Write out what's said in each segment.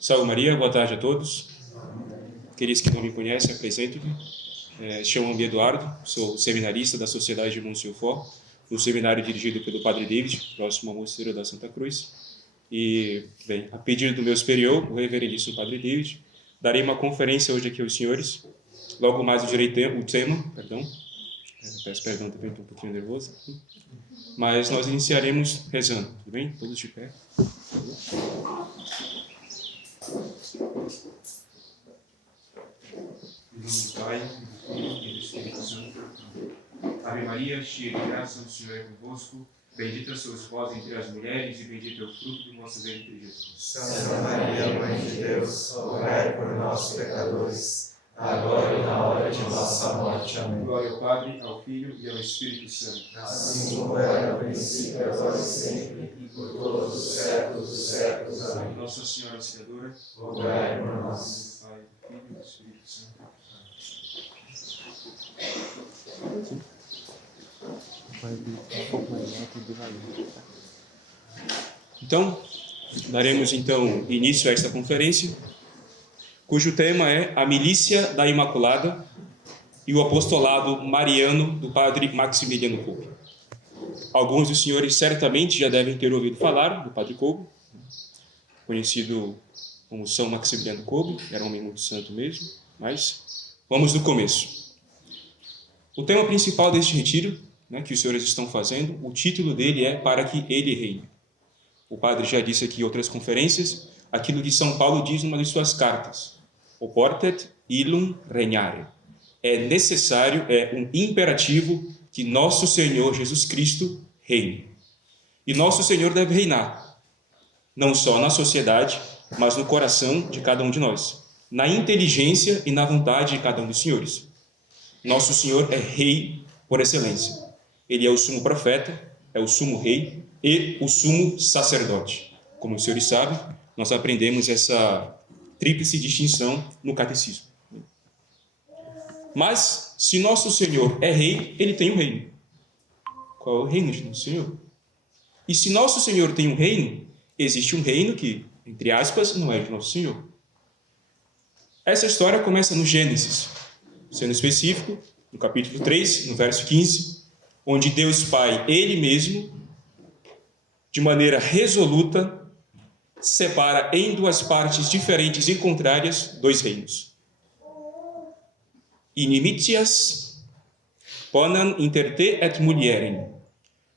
Salve Maria, boa tarde a todos. Aqueles que não me conhecem, apresento-me. Chamo-me Eduardo, sou seminarista da Sociedade de Monsenfort, no seminário dirigido pelo Padre David, próximo ao Mosteiro da Santa Cruz. E, bem, a pedido do meu superior, o reverendíssimo Padre David, darei uma conferência hoje aqui aos senhores. Logo mais eu direi o tema, peço perdão, também estou um pouquinho nervoso. Mas nós iniciaremos rezando, tudo bem? Todos de pé. Em nome do Pai, do Filho e do Espírito Santo. Ave Maria, cheia de graça, o Senhor é convosco. Bendita sois vós entre as mulheres, e bendito é o fruto do vosso ventre, Jesus. Santa Maria, Mãe de Deus, rogai por nós, pecadores, agora e na hora de nossa morte. Amém. Glória ao Padre, ao Filho e ao Espírito Santo. Assim como era no princípio, agora e sempre, e por todos os séculos dos séculos. Amém. Nossa Senhora Auxiliadora, rogai por nós. Do Pai, do Filho e do Espírito Santo. Então, daremos início a esta conferência, cujo tema é a Milícia da Imaculada e o apostolado mariano do Padre Maximiliano Kolbe. Alguns dos senhores certamente já devem ter ouvido falar do Padre Kolbe, conhecido como São Maximiliano Kolbe, era um homem muito santo mesmo, mas vamos do começo. O tema principal deste retiro, que os senhores estão fazendo, o título dele é Para que Ele Reine. O padre já disse aqui em outras conferências aquilo que São Paulo diz numa de suas cartas: Oportet illum regnare. É necessário, é um imperativo que nosso Senhor Jesus Cristo reine. E nosso Senhor deve reinar, não só na sociedade, mas no coração de cada um de nós, na inteligência e na vontade de cada um dos senhores. Nosso Senhor é rei por excelência. Ele é o sumo profeta, é o sumo rei e o sumo sacerdote. Como os senhores sabem, nós aprendemos essa tríplice distinção no catecismo. Mas, se nosso Senhor é rei, ele tem um reino. Qual é o reino de nosso Senhor? E se nosso Senhor tem um reino, existe um reino que, entre aspas, não é de nosso Senhor. Essa história começa no Gênesis, sendo específico, no capítulo 3, no verso 15, onde Deus Pai, Ele mesmo, de maneira resoluta, separa em duas partes diferentes e contrárias dois reinos. Inimitias ponan inter te et mulierem,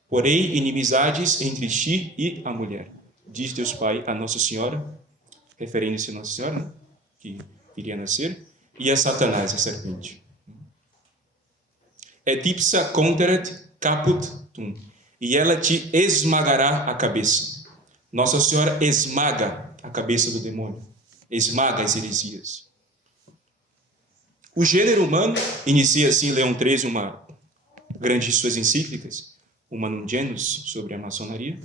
porém inimizades entre ti e a mulher. Diz Deus Pai a Nossa Senhora, referindo-se a Nossa Senhora, que iria nascer, e a Satanás, a serpente. Et ipsa conteret caput tum, e ela te esmagará a cabeça. Nossa Senhora esmaga a cabeça do demônio, esmaga as heresias. O gênero humano, inicia assim Leão XIII uma grande de suas encíclicas, Humanum Genus, sobre a maçonaria.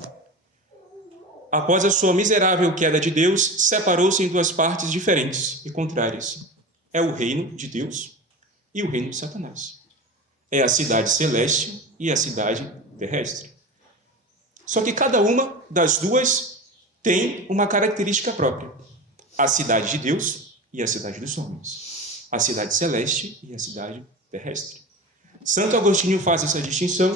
Após a sua miserável queda de Deus, separou-se em duas partes diferentes e contrárias. É o reino de Deus e o reino de Satanás. É a cidade celeste e a cidade terrestre. Só que cada uma das duas tem uma característica própria. A cidade de Deus e a cidade dos homens. A cidade celeste e a cidade terrestre. Santo Agostinho faz essa distinção,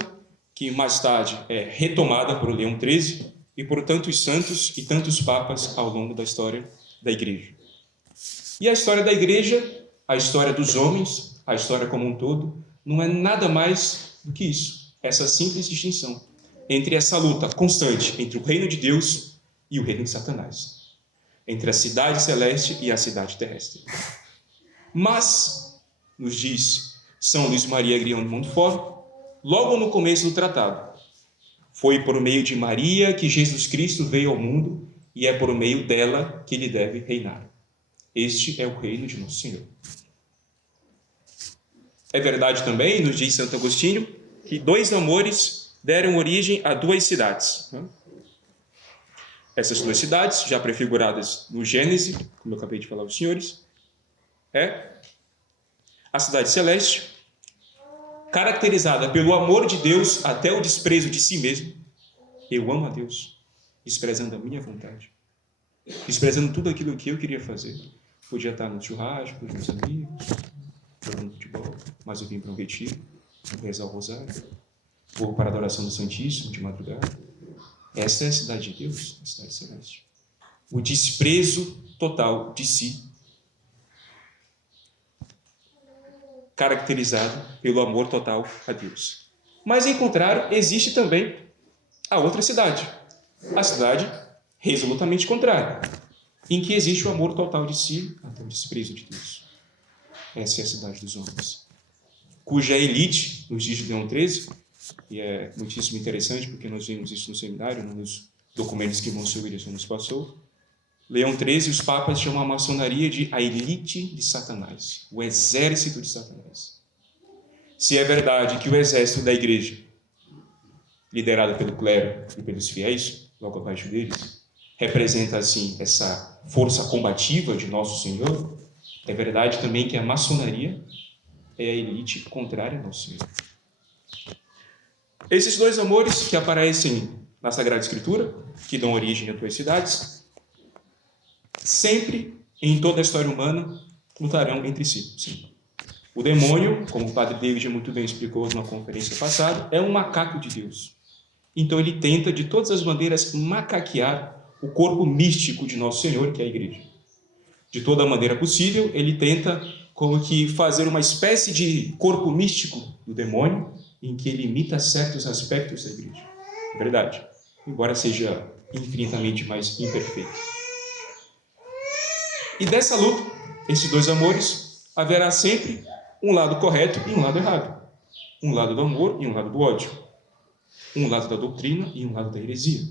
que mais tarde é retomada por Leão XIII e por tantos santos e tantos papas ao longo da história da Igreja. E a história da Igreja, a história dos homens, a história como um todo, não é nada mais do que isso, essa simples distinção entre essa luta constante entre o reino de Deus e o reino de Satanás, entre a cidade celeste e a cidade terrestre. Mas, nos diz São Luís Maria Grião de Montfort, logo no começo do tratado, foi por meio de Maria que Jesus Cristo veio ao mundo e é por meio dela que ele deve reinar. Este é o reino de nosso Senhor. É verdade também, nos diz Santo Agostinho, que dois amores deram origem a duas cidades. Essas duas cidades, já prefiguradas no Gênesis, como eu acabei de falar aos senhores, é a cidade celeste, caracterizada pelo amor de Deus até o desprezo de si mesmo. Eu amo a Deus, desprezando a minha vontade. desprezando tudo aquilo que eu queria fazer. Podia estar no churrasco com os meus amigos, jogando futebol, mas eu vim para um retiro, vou rezar o rosário, vou para a adoração do Santíssimo de madrugada. Essa é a cidade de Deus, a cidade celeste. O desprezo total de si, caracterizado pelo amor total a Deus. Mas, em contrário, existe também a outra cidade, a cidade resolutamente contrária, em que existe o amor total de si até o desprezo de Deus. Essa é a cidade dos homens, cuja elite, nos dias de Leão XIII, e é muitíssimo interessante porque nós vimos isso no seminário, nos documentos que Monsenhor Wilson nos passou. Leão XIII, os papas chamam a maçonaria de a elite de Satanás, o exército de Satanás. Se é verdade que o exército da igreja, liderado pelo clero e pelos fiéis, logo abaixo deles, representa assim essa força combativa de Nosso Senhor, é verdade também que a maçonaria é a elite contrária ao Nosso Senhor. Esses dois amores que aparecem na Sagrada Escritura, que dão origem a duas cidades, sempre, em toda a história humana, lutarão entre si. Sim. O demônio, como o padre David muito bem explicou na conferência passada, é um macaco de Deus. Então ele tenta, de todas as maneiras, macaquear o corpo místico de Nosso Senhor, que é a igreja. De toda maneira possível, ele tenta como que fazer uma espécie de corpo místico do demônio, em que ele imita certos aspectos da igreja. É verdade, embora seja infinitamente mais imperfeito. E dessa luta, esses dois amores, haverá sempre um lado correto e um lado errado. Um lado do amor e um lado do ódio. Um lado da doutrina e um lado da heresia.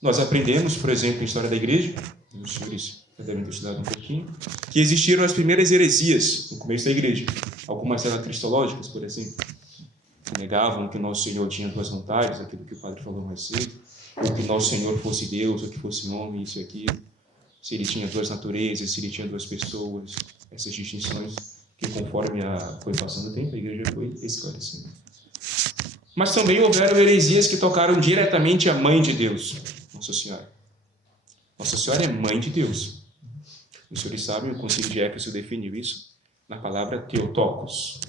Nós aprendemos, por exemplo, em História da Igreja, os senhores já devem ter estudado um pouquinho, que existiram as primeiras heresias no começo da Igreja. Algumas eram cristológicas, por exemplo, que negavam que Nosso Senhor tinha duas vontades, aquilo que o padre falou mais cedo, ou que Nosso Senhor fosse Deus, ou que fosse homem, isso e aquilo, se ele tinha duas naturezas, se ele tinha duas pessoas, essas distinções que, conforme foi passando o tempo, a Igreja foi esclarecendo. Mas também houveram heresias que tocaram diretamente a Mãe de Deus, Nossa Senhora. Nossa Senhora é Mãe de Deus. Os senhores sabem, o Concílio de Éfeso definiu isso na palavra Theotokos.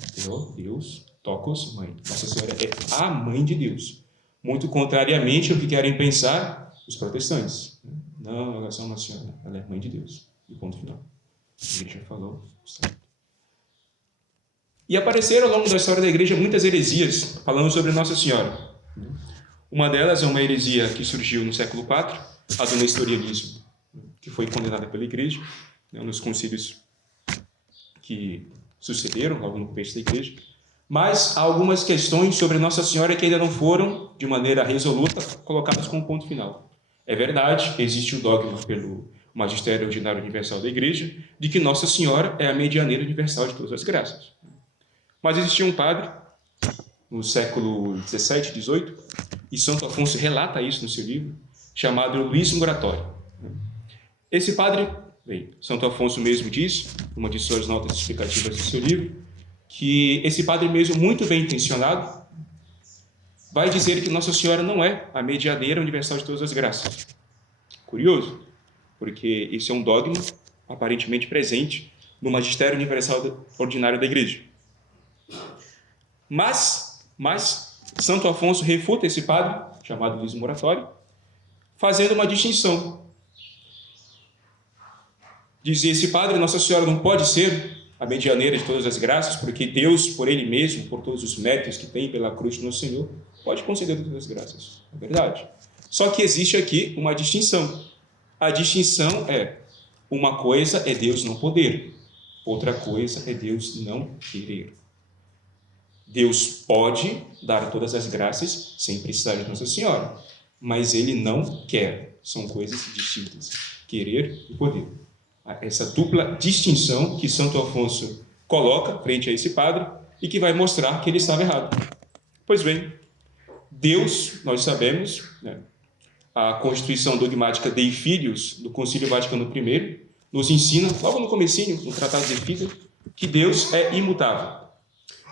Deus, Tokos, Mãe. Nossa Senhora é a Mãe de Deus. Muito contrariamente ao que querem pensar os protestantes. Não, ela é só uma senhora, ela é Mãe de Deus. E ponto final. A Igreja falou. E apareceram ao longo da história da Igreja muitas heresias falando sobre Nossa Senhora. Uma delas é uma heresia que surgiu no século IV, a do nestorianismo, que foi condenada pela Igreja, nos concílios que sucederam logo no começo da Igreja. Mas há algumas questões sobre Nossa Senhora que ainda não foram, de maneira resoluta, colocadas como ponto final. É verdade, existe o dogma pelo Magistério Ordinário Universal da Igreja de que Nossa Senhora é a medianeira universal de todas as graças. Mas existia um padre, no século XVII, XVIII, e Santo Afonso relata isso no seu livro, chamado Luís Muratório. Esse padre, Santo Afonso mesmo diz, numa de suas notas explicativas do seu livro, que esse padre mesmo, muito bem intencionado, vai dizer que Nossa Senhora não é a medianeira universal de todas as graças. Curioso, porque isso é um dogma aparentemente presente no Magistério Universal Ordinário da Igreja. Mas Santo Afonso refuta esse padre, chamado Luís Muratório, fazendo uma distinção. Dizia esse padre, Nossa Senhora não pode ser a medianeira de todas as graças, porque Deus, por Ele mesmo, por todos os méritos que tem pela cruz de Nosso Senhor, pode conceder todas as graças. É verdade. Só que existe aqui uma distinção. A distinção é, uma coisa é Deus não poder, outra coisa é Deus não querer. Deus pode dar todas as graças sem precisar de Nossa Senhora, mas Ele não quer. São coisas distintas, querer e poder. Essa dupla distinção que Santo Afonso coloca frente a esse padre e que vai mostrar que ele estava errado. Pois bem, Deus, nós sabemos, a Constituição Dogmática Dei Filius, do Concílio Vaticano I, nos ensina, logo no comecinho, no Tratado de Física, que Deus é imutável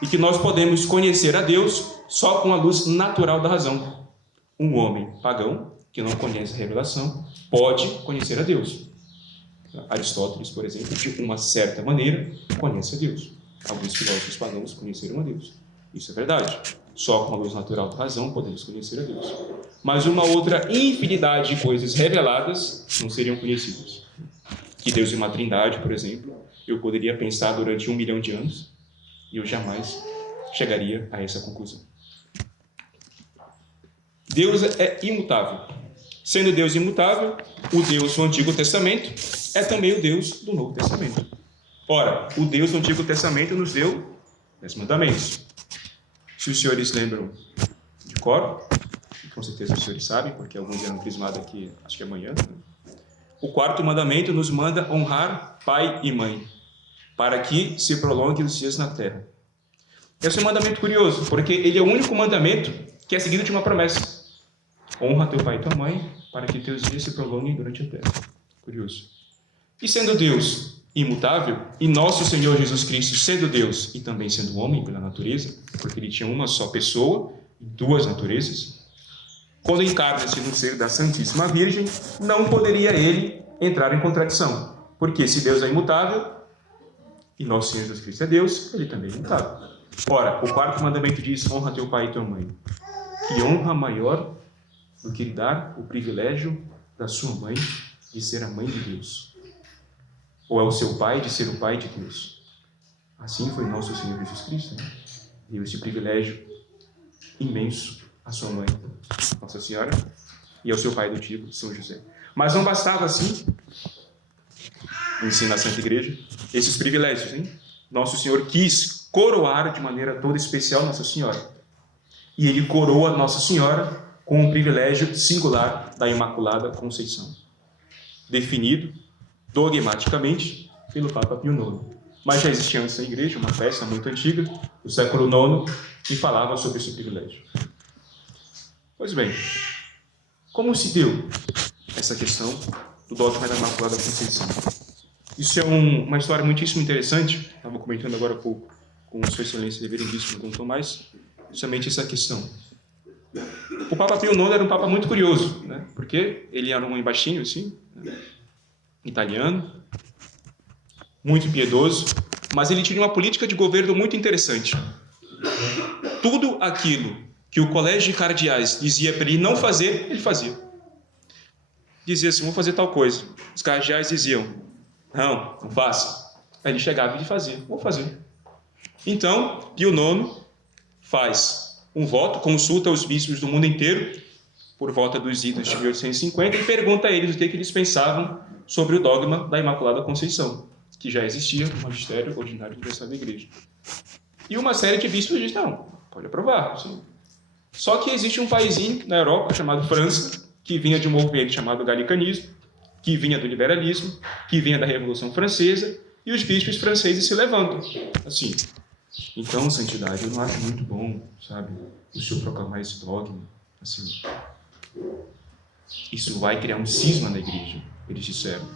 e que nós podemos conhecer a Deus só com a luz natural da razão. Um homem pagão que não conhece a revelação pode conhecer a Deus. Aristóteles, por exemplo, de uma certa maneira, conhece a Deus. Alguns filósofos pagãos conheceram a Deus. Isso é verdade. Só com a luz natural da razão podemos conhecer a Deus. Mas uma outra infinidade de coisas reveladas não seriam conhecidas. Que Deus é uma trindade, por exemplo, eu poderia pensar durante 1 milhão de anos e eu jamais chegaria a essa conclusão. Deus é imutável. Sendo Deus imutável, o Deus do Antigo Testamento é também o Deus do Novo Testamento. Ora, o Deus do Antigo Testamento nos deu 10 mandamentos. Se os senhores lembram de cor, com certeza os senhores sabem, porque alguns eram crismados aqui, acho que amanhã, né? O 4º mandamento nos manda honrar pai e mãe, para que se prolongue os dias na terra. Esse é um mandamento curioso, porque ele é o único mandamento que é seguido de uma promessa. Honra teu pai e tua mãe, para que teus dias se prolonguem durante a terra. Curioso. E sendo Deus imutável, e nosso Senhor Jesus Cristo sendo Deus e também sendo homem pela natureza, porque ele tinha uma só pessoa e 2 naturezas, quando encarna-se no seio da Santíssima Virgem, não poderia ele entrar em contradição. Porque se Deus é imutável, e nosso Senhor Jesus Cristo é Deus, ele também é imutável. Ora, o 4º mandamento diz, honra teu pai e tua mãe. Que honra maior do que dar o privilégio da sua mãe de ser a mãe de Deus? Ou é o seu pai de ser o pai de Deus? Assim foi nosso Senhor Jesus Cristo, né? Deu esse privilégio imenso à sua mãe, Nossa Senhora, e ao seu pai adotivo, São José. Mas não bastava assim, ensina a Santa Igreja, esses privilégios, hein? Nosso Senhor quis coroar de maneira toda especial Nossa Senhora. E ele coroa Nossa Senhora com o privilégio singular da Imaculada Conceição, definido dogmaticamente pelo Papa Pio IX. Mas já existia antes na Igreja uma festa muito antiga, do século IX, que falava sobre esse privilégio. Pois bem, como se deu essa questão do dogma da Imaculada Conceição? Isso é uma história muitíssimo interessante. Estava comentando agora há pouco com Sua Excelência Reverendíssimo Dom Tomás, justamente essa questão. O Papa Pio IX era um Papa muito curioso, né? Porque ele era um baixinho, assim, né? Italiano, muito piedoso, mas ele tinha uma política de governo muito interessante. Tudo aquilo que o colégio de cardeais dizia para ele não fazer, ele fazia. Dizia assim, vou fazer tal coisa. Os cardeais diziam, não faça. Aí ele chegava e fazia, vou fazer. Então, Pio IX faz um voto, consulta os bispos do mundo inteiro, por volta dos idos de 1850, e pergunta a eles o que eles pensavam sobre o dogma da Imaculada Conceição, que já existia no Magistério Ordinário Universal da Igreja. E uma série de bispos diz, não, pode aprovar. Sim. Só que existe um paísinho na Europa chamado França, que vinha de um movimento chamado Galicanismo, que vinha do liberalismo, que vinha da Revolução Francesa, e os bispos franceses se levantam. Assim, então, santidade, eu não acho muito bom, sabe, o senhor proclamar esse dogma. Assim, isso vai criar um cisma na igreja, eles disseram.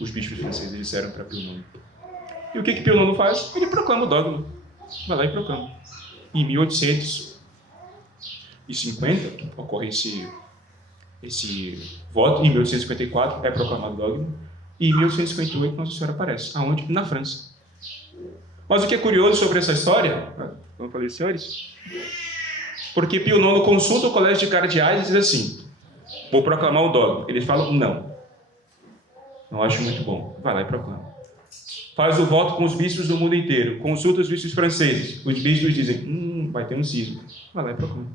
Os bispos franceses disseram para Pio IX. E o que Pio IX faz? Ele proclama o dogma. Vai lá e proclama. Em 1850 ocorre esse voto. Em 1854 é proclamado o dogma. E em 1858 Nossa Senhora aparece. Aonde? Na França. Mas o que é curioso sobre essa história, como eu falei, senhores, porque Pio IX consulta o colégio de cardeais e diz assim, vou proclamar o dogma. Eles falam, não acho muito bom. Vai lá e proclama. Faz o voto com os bispos do mundo inteiro. Consulta os bispos franceses. Os bispos dizem, vai ter um cisma. Vai lá e proclama.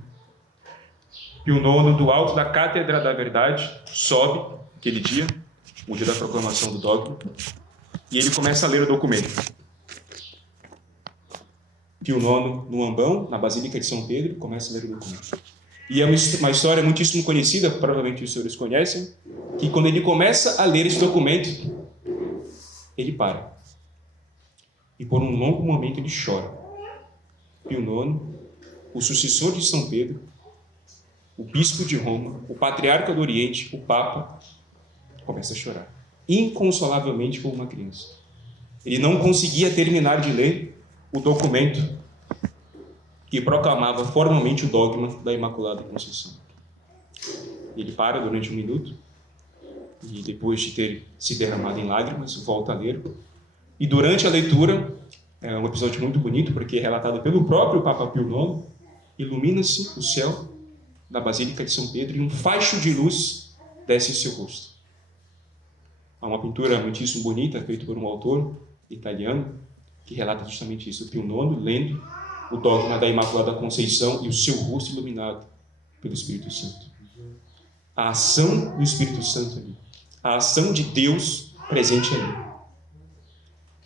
Pio IX, do alto da Cátedra da Verdade, sobe, aquele dia, o dia da proclamação do dogma, e ele começa a ler o documento. Pio IX, no ambão, na Basílica de São Pedro, começa a ler o documento. E é uma história muitíssimo conhecida, provavelmente os senhores conhecem, que quando ele começa a ler esse documento, ele para. E por um longo momento ele chora. Pio IX, o sucessor de São Pedro, o bispo de Roma, o patriarca do Oriente, o Papa, começa a chorar. Inconsolavelmente como uma criança. Ele não conseguia terminar de ler o documento que proclamava formalmente o dogma da Imaculada Conceição. Ele para durante 1 minuto e, depois de ter se derramado em lágrimas, volta a ler. E durante a leitura, é um episódio muito bonito, porque é relatado pelo próprio Papa Pio IX, ilumina-se o céu da Basílica de São Pedro e um facho de luz desce em seu rosto. Há uma pintura muitíssimo bonita, feita por um autor italiano, que relata justamente isso. Pio IX lendo o dogma da Imaculada Conceição e o seu rosto iluminado pelo Espírito Santo. A ação do Espírito Santo ali. A ação de Deus presente ali.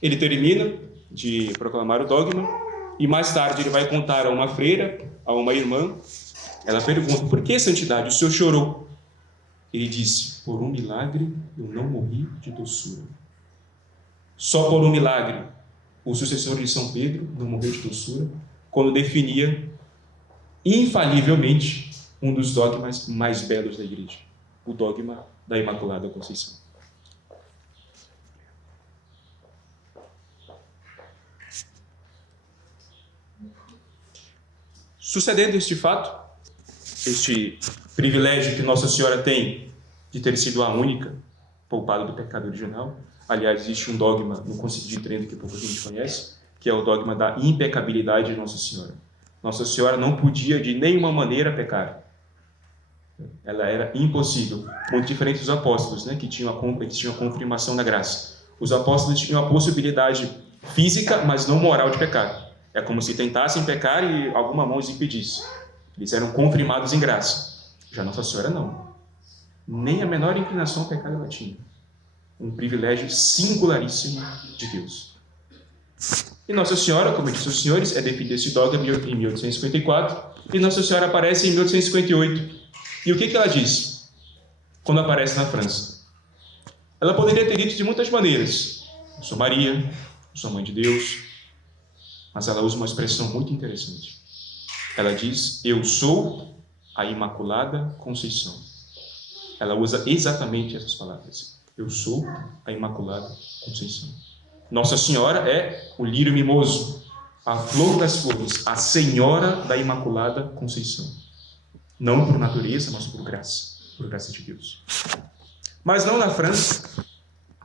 Ele termina de proclamar o dogma e mais tarde ele vai contar a uma freira, a uma irmã. Ela pergunta: por que, santidade, o senhor chorou? Ele disse: por um milagre eu não morri de doçura. Só por um milagre o sucessor de São Pedro não morreu de doçura, quando definia infalivelmente um dos dogmas mais belos da Igreja, o dogma da Imaculada Conceição. Sucedendo este fato, este privilégio que Nossa Senhora tem de ter sido a única poupada do pecado original. Aliás, existe um dogma no Concílio de Trento que pouca gente conhece, que é o dogma da impecabilidade de Nossa Senhora. Nossa Senhora não podia de nenhuma maneira pecar. Ela era impossível. Muito diferente dos apóstolos, né, que tinham a confirmação da graça. Os apóstolos tinham a possibilidade física, mas não moral de pecar. É como se tentassem pecar e alguma mão os impedisse. Eles eram confirmados em graça. Já Nossa Senhora não. Nem a menor inclinação ao pecado ela tinha. Um privilégio singularíssimo de Deus. E Nossa Senhora, como eu disse aos senhores, é definida esse dogma em 1854, e Nossa Senhora aparece em 1858. E o que ela diz quando aparece na França? Ela poderia ter dito de muitas maneiras: eu sou Maria, eu sou mãe de Deus, mas ela usa uma expressão muito interessante. Ela diz: eu sou a Imaculada Conceição. Ela usa exatamente essas palavras. Eu sou a Imaculada Conceição. Nossa Senhora é o lírio mimoso, a flor das flores, a Senhora da Imaculada Conceição. Não por natureza, mas por graça de Deus. Mas não na França,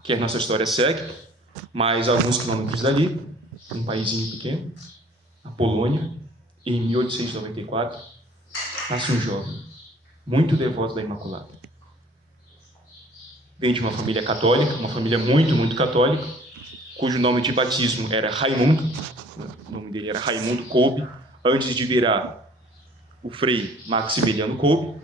que a nossa história segue, mas alguns quilômetros dali, um paísinho pequeno, a Polônia, em 1894, nasce um jovem, muito devoto da Imaculada. Vem de uma família católica, uma família muito, muito católica, cujo nome de batismo era Raimundo. O nome dele era Raimundo Kolbe, antes de virar o frei Maximiliano Kolbe.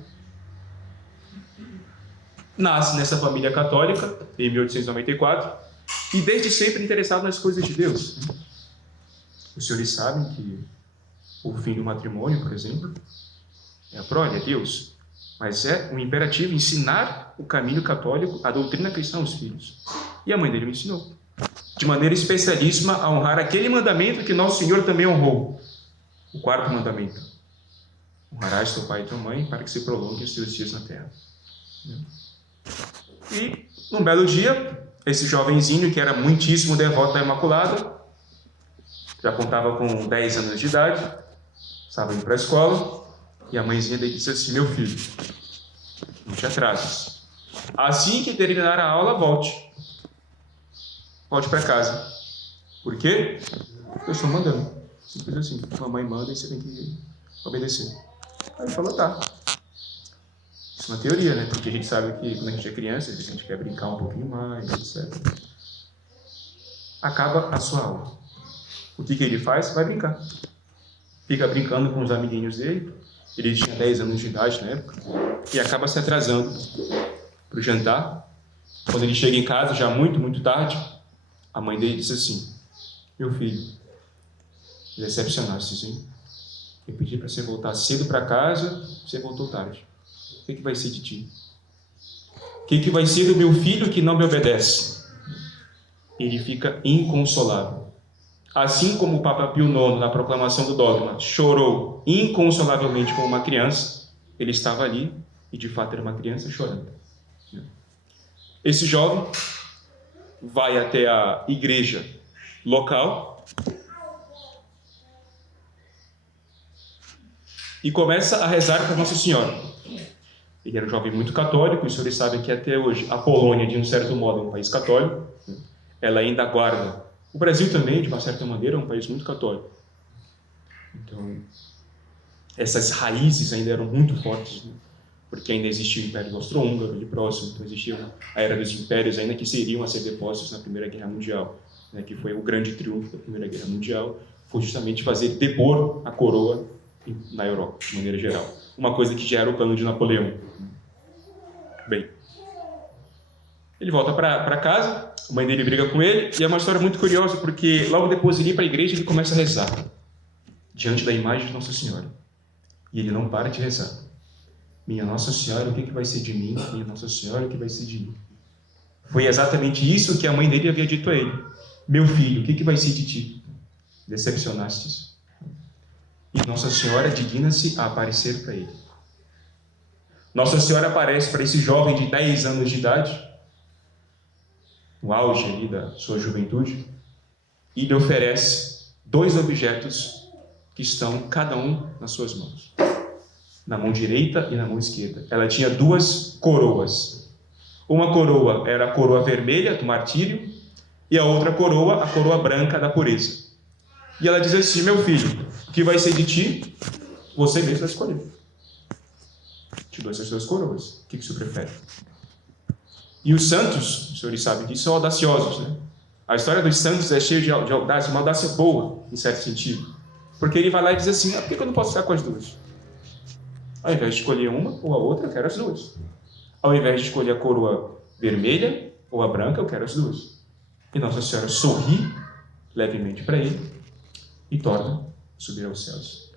Nasce nessa família católica, em 1894, e desde sempre interessado nas coisas de Deus. Os senhores sabem que o fim do matrimônio, por exemplo, é a prole, é Deus, mas é um imperativo ensinar o caminho católico, a doutrina cristã aos filhos. E a mãe dele me ensinou, de maneira especialíssima, a honrar aquele mandamento que Nosso Senhor também honrou, o 4º mandamento: honrarás teu pai e tua mãe para que se prolonguem os teus dias na terra. E, num belo dia, esse jovenzinho, que era muitíssimo devoto da Imaculada, já contava com 10 anos de idade, estava indo para a escola, e a mãezinha dele disse assim: meu filho, não te atrases. Assim que terminar a aula, volte para casa. Por quê? Porque eu estou mandando. Simples assim. Mamãe manda e você tem que obedecer. Aí ele falou: tá. Isso é uma teoria, né? Porque a gente sabe que quando a gente é criança, a gente quer brincar um pouquinho mais, etc. Acaba a sua aula. O que ele faz? Vai brincar. Fica brincando com os amiguinhos dele. Ele tinha 10 anos de idade na época. E acaba se atrasando para o jantar. Quando ele chega em casa, já muito, muito tarde, a mãe dele disse assim: meu filho, decepcionaste, hein? Eu pedi para você voltar cedo para casa, você voltou tarde. O que vai ser de ti? O que vai ser do meu filho que não me obedece? Ele fica inconsolável. Assim como o Papa Pio IX, na proclamação do dogma, chorou inconsolavelmente como uma criança, ele estava ali e de fato era uma criança chorando. Esse jovem vai até a igreja local e começa a rezar para Nossa Senhora. Ele era um jovem muito católico, e os senhores sabem que até hoje a Polônia, de um certo modo, é um país católico. Ela ainda guarda. O Brasil também, de uma certa maneira, é um país muito católico. Então, essas raízes ainda eram muito fortes, né? Porque ainda existia o Império Austro-Húngaro ali próximo, então existia a Era dos Impérios, ainda que seriam a ser depostos na Primeira Guerra Mundial, né? Que foi o grande triunfo da Primeira Guerra Mundial, foi justamente fazer depor a coroa na Europa, de maneira geral. Uma coisa que já era o plano de Napoleão. Bem, ele volta para casa, a mãe dele briga com ele, e é uma história muito curiosa, porque logo depois de ir para a igreja, ele começa a rezar diante da imagem de Nossa Senhora. E ele não para de rezar. Minha Nossa Senhora, o que vai ser de mim? Minha Nossa Senhora, o que vai ser de mim? Foi exatamente isso que a mãe dele havia dito a ele. Meu filho, o que vai ser de ti? Decepcionastes. E Nossa Senhora digna-se a aparecer para ele. Nossa Senhora aparece para esse jovem de 10 anos de idade, no auge ali da sua juventude, e lhe oferece 2 objetos que estão cada um nas suas mãos, na mão direita e na mão esquerda. Ela tinha 2 coroas. Uma coroa era a coroa vermelha do martírio, e a outra coroa, a coroa branca da pureza. E ela diz assim: meu filho, o que vai ser de ti, você mesmo vai escolher. Te dou essas 2 coroas. O que você prefere? E os santos, os senhores sabem disso, são audaciosos, né? A história dos santos é cheia de audácia, uma audácia boa, em certo sentido. Porque ele vai lá e diz assim: por que eu não posso ficar com as 2? Ao invés de escolher uma ou a outra, eu quero as 2. Ao invés de escolher a coroa vermelha ou a branca, eu quero as 2. E Nossa Senhora sorri levemente para ele e torna a subir aos céus.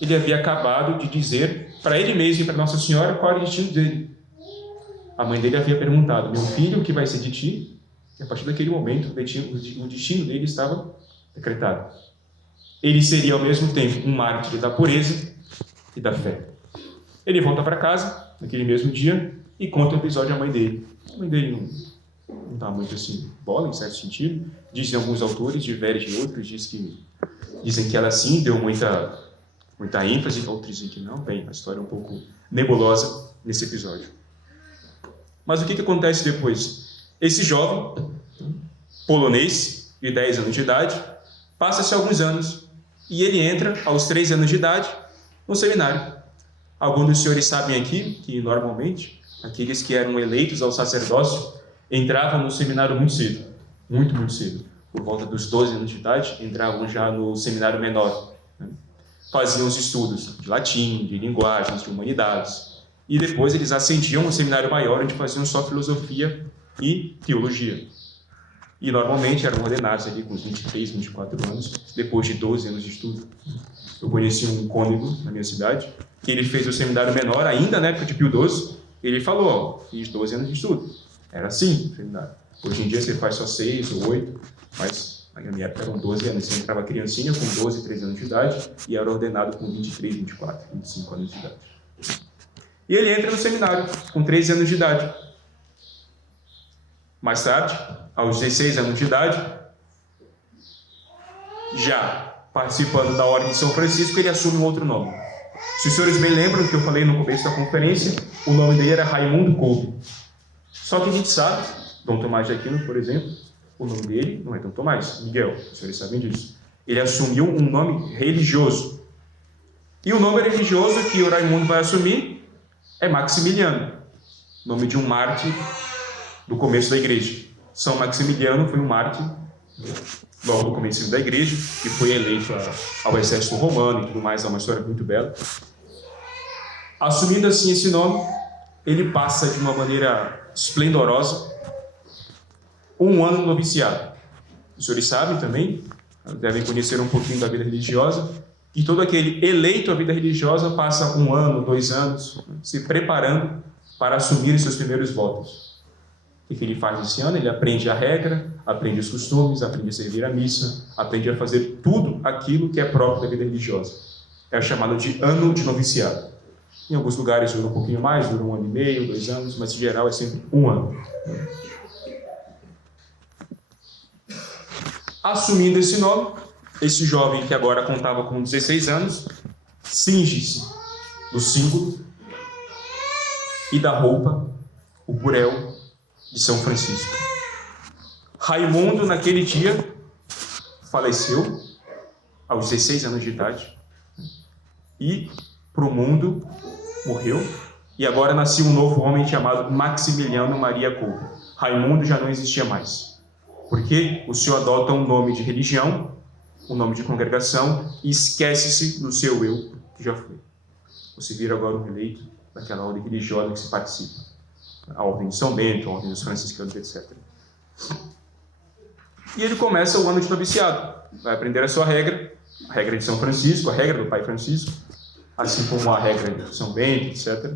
Ele havia acabado de dizer para ele mesmo e para Nossa Senhora qual era o destino dele. A mãe dele havia perguntado: meu filho, o que vai ser de ti? E a partir daquele momento, o destino dele estava decretado. Ele seria ao mesmo tempo um mártir da pureza e da fé. Ele volta para casa, naquele mesmo dia, e conta o episódio à mãe dele. A mãe dele não dá muito assim bola, em certo sentido. Dizem alguns autores, divergem de outros, dizem que ela sim deu muita ênfase, outros dizem que não. Bem, a história é um pouco nebulosa nesse episódio. Mas o que acontece depois? Esse jovem, polonês, de 10 anos de idade, passa-se alguns anos e ele entra, aos 3 anos de idade, no seminário. Alguns dos senhores sabem aqui que, normalmente, aqueles que eram eleitos ao sacerdócio entravam no seminário muito cedo, muito cedo. Por volta dos 12 anos de idade, entravam já no seminário menor, né? Faziam os estudos de latim, de linguagens, de humanidades. E depois eles ascendiam no seminário maior, onde faziam só filosofia e teologia. E normalmente eram ordenados ali com uns 23, 24 anos, depois de 12 anos de estudo. Eu conheci um cônego na minha cidade, que ele fez o seminário menor, ainda na época de Pio XII. Ele falou: fiz 12 anos de estudo. Era assim o seminário. Hoje em dia você faz só 6 ou 8, mas na minha época eram 12 anos. Você entrava criancinha com 12, 13 anos de idade e era ordenado com 23, 24, 25 anos de idade. E ele entra no seminário com 13 anos de idade. Mais tarde, aos 16 anos de idade, já participando da Ordem de São Francisco, ele assume um outro nome. Se os senhores bem lembram do que eu falei no começo da conferência, o nome dele era Raimundo Kolbe. Só que a gente sabe, Dom Tomás de Aquino, por exemplo, o nome dele não é Dom Tomás, Miguel, os senhores sabem disso. Ele assumiu um nome religioso. E o nome religioso que o Raimundo vai assumir é Maximiliano, nome de um mártir do começo da igreja. São Maximiliano foi um mártir logo no começo da igreja, que foi eleito ao exército romano e tudo mais. É uma história muito bela. Assumindo assim esse nome, ele passa de uma maneira esplendorosa um ano no noviciado. Os senhores sabem também, devem conhecer um pouquinho da vida religiosa, e todo aquele eleito à vida religiosa passa 1 ano, 2 anos, se preparando para assumir os seus primeiros votos. O que ele faz esse ano? Ele aprende a regra, aprende os costumes, aprende a servir a missa, aprende a fazer tudo aquilo que é próprio da vida religiosa. É chamado de ano de noviciado. Em alguns lugares dura um pouquinho mais, dura 1 ano e meio, 2 anos, mas em geral é sempre 1 ano. Assumindo esse nome, esse jovem que agora contava com 16 anos, cinge-se do símbolo e da roupa, o burel de São Francisco. Raimundo, naquele dia, faleceu aos 16 anos de idade e para o mundo morreu, e agora nasceu um novo homem chamado Maximiliano Maria Kolbe. Raimundo já não existia mais, porque o senhor adota um nome de religião, um nome de congregação, e esquece-se do seu eu que já foi. Você vira agora um eleito daquela ordem religiosa que se participa, a ordem de São Bento, a ordem dos franciscanos, etc. E ele começa o ano de noviciado, vai aprender a sua regra, a regra de São Francisco, a regra do Pai Francisco, assim como a regra de São Bento, etc.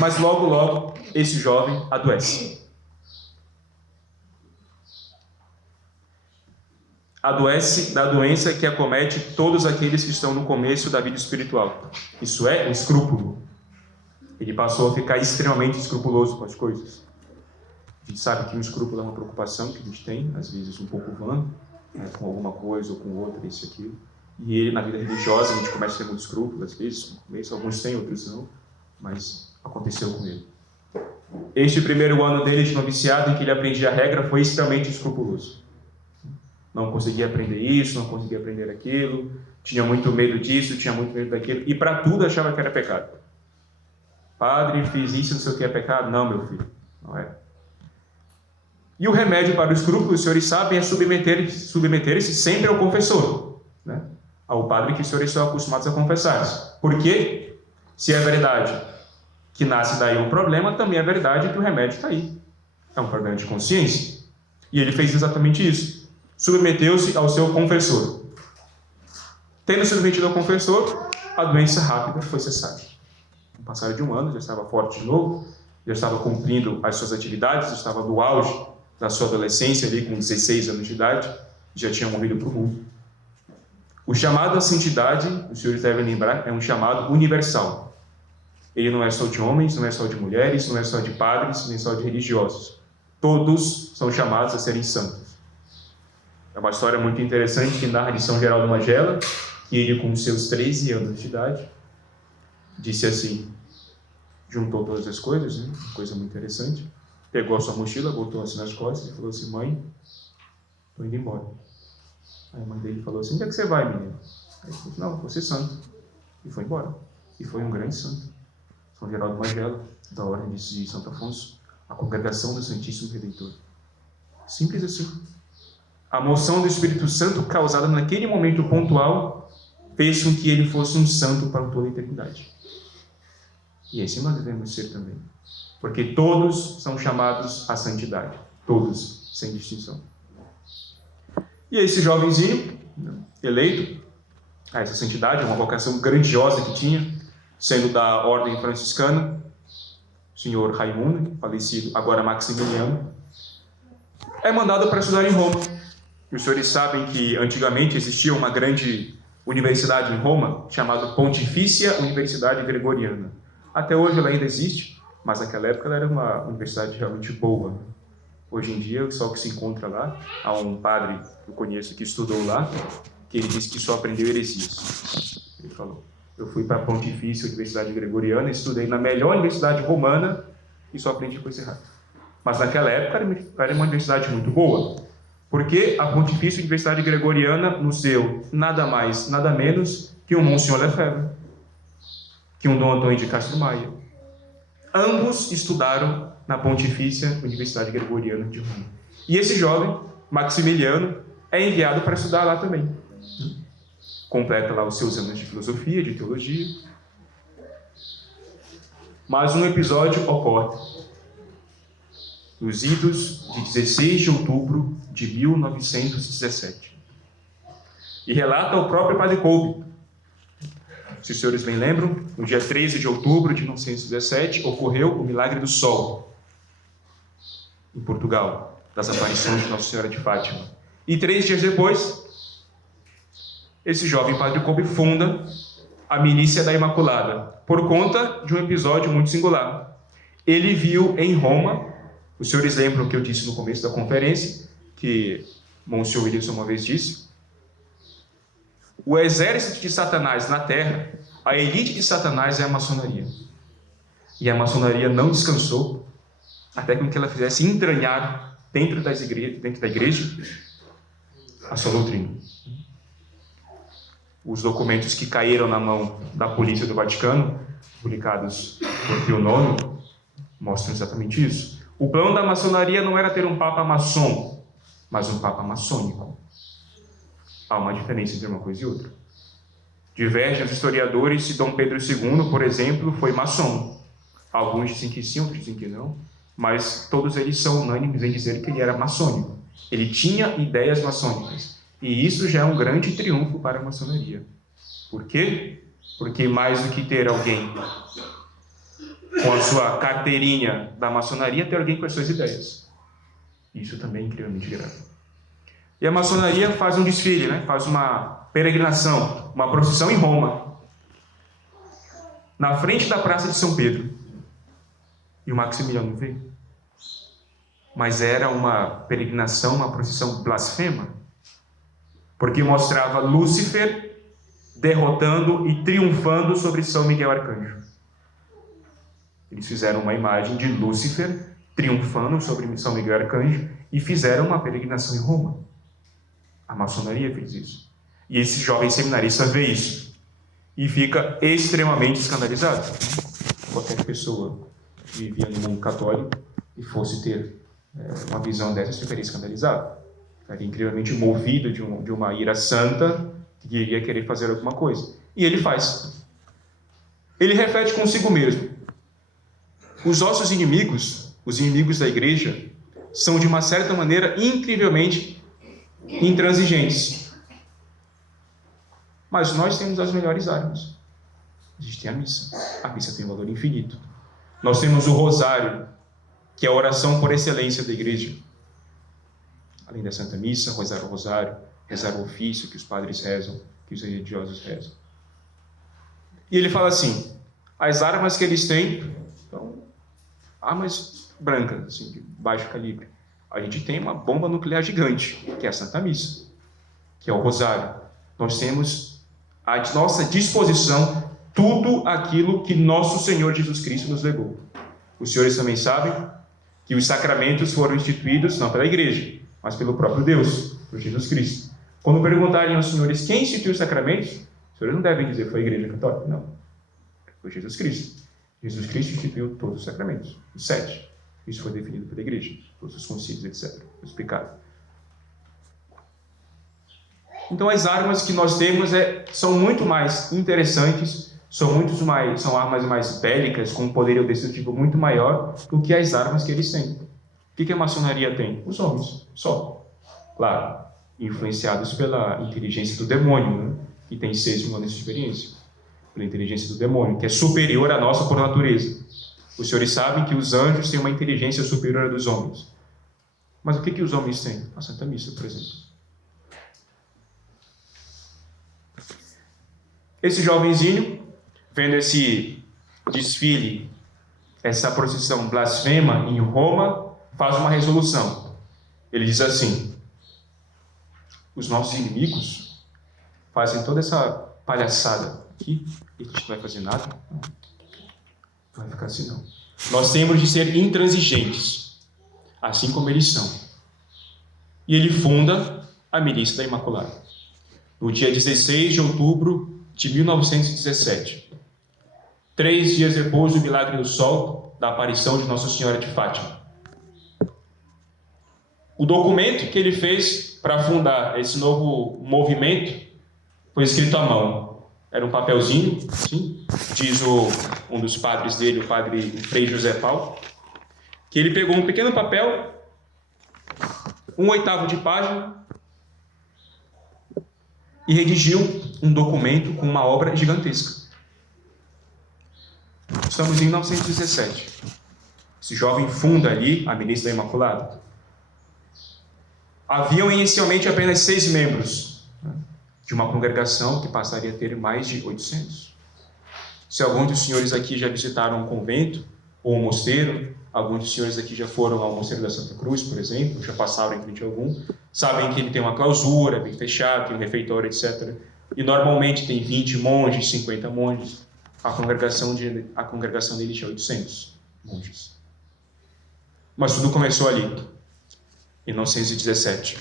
Mas logo, logo, esse jovem adoece. Adoece da doença que acomete todos aqueles que estão no começo da vida espiritual. Isso é, o escrúpulo. Ele passou a ficar extremamente escrupuloso com as coisas. A gente sabe que o escrúpulo é uma preocupação que a gente tem, às vezes um pouco vã, com alguma coisa ou com outra, isso e aquilo. E ele, na vida religiosa, a gente começa a ter muito escrúpulo, às vezes, alguns têm, outros não, mas aconteceu com ele. Este primeiro ano dele de noviciado, em que ele aprendia a regra, foi extremamente escrupuloso. Não conseguia aprender isso, não conseguia aprender aquilo, tinha muito medo disso, tinha muito medo daquilo, e para tudo achava que era pecado. Padre, fiz isso, não sei o que é pecado? Não, meu filho, não é. E o remédio para o escrúpulo, os senhores sabem, é submeter-se sempre ao confessor, né? Ao padre que os senhores estão acostumados a confessar. Porque, se é verdade que nasce daí um problema, também é verdade que o remédio está aí. É um problema de consciência. E ele fez exatamente isso. Submeteu-se ao seu confessor. Tendo submetido ao confessor, a doença rápida foi cessada. No passar de um ano, já estava forte de novo, já estava cumprindo as suas atividades, já estava no auge da sua adolescência, ali com 16 anos de idade, já tinha morrido para o mundo. O chamado à santidade, os senhores devem lembrar, é um chamado universal. Ele não é só de homens, não é só de mulheres, não é só de padres, nem só de religiosos. Todos são chamados a serem santos. É uma história muito interessante que narra de São Geraldo Magela, que ele, com seus 13 anos de idade, disse assim, juntou todas as coisas, né? Uma coisa muito interessante, pegou a sua mochila, botou assim nas costas e falou assim, mãe, estou indo embora. Aí a mãe dele falou assim, onde é que você vai, menino? Aí ele falou, não, vou ser santo. E foi embora. E foi um grande santo. São Geraldo Magela, da ordem de Santo Afonso, a congregação do Santíssimo Redentor. Simples assim. A moção do Espírito Santo causada naquele momento pontual fez com que ele fosse um santo para toda a eternidade. E assim nós devemos ser também. Porque todos são chamados à santidade. Todos, sem distinção. E esse jovenzinho, eleito a essa santidade, uma vocação grandiosa que tinha, sendo da ordem franciscana, o senhor Raimundo, falecido, agora Maximiliano, é mandado para estudar em Roma. E os senhores sabem que antigamente existia uma grande universidade em Roma, chamada Pontifícia Universidade Gregoriana. Até hoje ela ainda existe, mas naquela época ela era uma universidade realmente boa. Hoje em dia, só o que se encontra lá, há um padre que eu conheço que estudou lá, que ele disse que só aprendeu heresias. Ele falou, eu fui para a Pontifícia Universidade Gregoriana, estudei na melhor universidade romana e só aprendi coisa errada. Mas naquela época era uma universidade muito boa, porque a Pontifícia Universidade Gregoriana nos deu nada mais, nada menos que um Monsenhor Lefebvre, que um Dom Antônio de Castro Maia. Ambos estudaram na Pontifícia Universidade Gregoriana de Roma. E esse jovem, Maximiliano, é enviado para estudar lá também. Completa lá os seus anos de filosofia, de teologia. Mas um episódio ocorre nos idos de 16 de outubro de 1917. E relata o próprio Padre Kolbe. Se os senhores bem lembram, no dia 13 de outubro de 1917, ocorreu o Milagre do Sol, em Portugal, das aparições de Nossa Senhora de Fátima. E 3 dias depois, esse jovem Padre Kolbe funda a Milícia da Imaculada, por conta de um episódio muito singular. Ele viu em Roma, os senhores lembram o que eu disse no começo da conferência, que Monsenhor Wilson uma vez disse, o exército de Satanás na Terra, a elite de Satanás é a maçonaria. E a maçonaria não descansou até que ela fizesse entranhar dentro da igreja a sua doutrina. Os documentos que caíram na mão da polícia do Vaticano, publicados por Pio IX, mostram exatamente isso. O plano da maçonaria não era ter um papa maçom, mas um papa maçônico. Há uma diferença entre uma coisa e outra. Divergem os historiadores se Dom Pedro II, por exemplo, foi maçom. Alguns dizem que sim, outros dizem que não, mas todos eles são unânimes em dizer que ele era maçônico. Ele tinha ideias maçônicas. E isso já é um grande triunfo para a maçonaria. Por quê? Porque mais do que ter alguém com a sua carteirinha da maçonaria, ter alguém com as suas ideias. Isso também é incrivelmente grave. E a maçonaria faz um desfile, né? Faz uma peregrinação, uma procissão em Roma, na frente da Praça de São Pedro. E o Maximiliano veio. Mas era uma peregrinação, uma procissão blasfema, porque mostrava Lúcifer derrotando e triunfando sobre São Miguel Arcanjo. Eles fizeram uma imagem de Lúcifer triunfando sobre São Miguel Arcanjo e fizeram uma peregrinação em Roma. A maçonaria fez isso. E esse jovem seminarista vê isso e fica extremamente escandalizado. Qualquer pessoa que vivia no mundo católico e fosse ter uma visão dessa, ficaria escandalizado. Ficaria incrivelmente movido de uma ira santa que iria querer fazer alguma coisa. E ele faz. Ele reflete consigo mesmo. Os nossos inimigos, os inimigos da igreja, são de uma certa maneira incrivelmente intransigentes. Mas nós temos as melhores armas. Existe a missa. A missa tem um valor infinito. Nós temos o rosário, que é a oração por excelência da igreja. Além da Santa Missa, rezar o rosário, rezar o ofício que os padres rezam, que os religiosos rezam. E ele fala assim, as armas que eles têm são armas brancas, assim, de baixo calibre. A gente tem uma bomba nuclear gigante, que é a Santa Missa, que é o rosário. Nós temos à nossa disposição tudo aquilo que nosso Senhor Jesus Cristo nos legou. Os senhores também sabem que os sacramentos foram instituídos não pela igreja, mas pelo próprio Deus, por Jesus Cristo. Quando perguntarem aos senhores quem instituiu os sacramentos, os senhores não devem dizer foi a igreja católica, não. Foi Jesus Cristo. Jesus Cristo instituiu todos os sacramentos, os 7. Isso foi definido pela igreja, todos os concílios, etc. Foi explicado. Então as armas que nós temos são muito mais interessantes, são armas mais bélicas, com um poderio destrutivo muito maior do que as armas que eles têm. O que a maçonaria tem? Os homens, só. Claro, influenciados pela inteligência do demônio, né? Que tem 6 mil anos de experiência. Pela inteligência do demônio, que é superior à nossa por natureza. Os senhores sabem que os anjos têm uma inteligência superior à dos homens. Mas o que os homens têm? A Santa Missa, por exemplo. Esse jovenzinho, vendo esse desfile, essa procissão blasfema em Roma, faz uma resolução. Ele diz assim, os nossos inimigos fazem toda essa palhaçada aqui, e a gente não vai fazer nada. Não vai ficar assim, não. Nós temos de ser intransigentes, assim como eles são. E ele funda a Milícia da Imaculada, no dia 16 de outubro de 1917. 3 dias depois do milagre do sol, da aparição de Nossa Senhora de Fátima. O documento que ele fez para fundar esse novo movimento foi escrito à mão. Era um papelzinho, assim, diz um dos padres dele, o Frei José Paulo, que ele pegou um pequeno papel, 1/8 de página, e redigiu um documento com uma obra gigantesca. Estamos em 1917. Esse jovem funda ali a Milícia da Imaculada. Haviam inicialmente apenas 6 membros, né, de uma congregação que passaria a ter mais de 800. Se alguns dos senhores aqui já visitaram um convento ou um mosteiro, alguns dos senhores aqui já foram ao Mosteiro da Santa Cruz, por exemplo, já passaram em frente a algum, sabem que ele tem uma clausura, bem fechado, tem um refeitório, etc. E normalmente tem 20 monges, 50 monges. A congregação dele tinha 800 monges. Mas tudo começou ali, em 1917.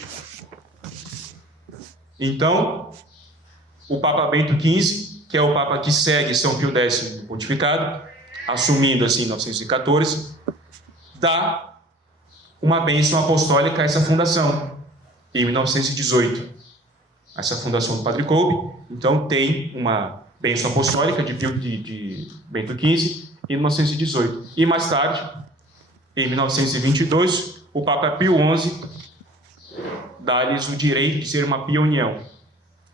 Então, o Papa Bento XV, que é o Papa que segue São Pio X pontificado, assumindo assim em 1914, dá uma bênção apostólica a essa fundação, em 1918. Essa fundação do Padre Kolbe, então, tem uma bênção apostólica de Bento XV em 1918. E mais tarde, em 1922, o Papa Pio XI dá-lhes o direito de ser uma pia-união.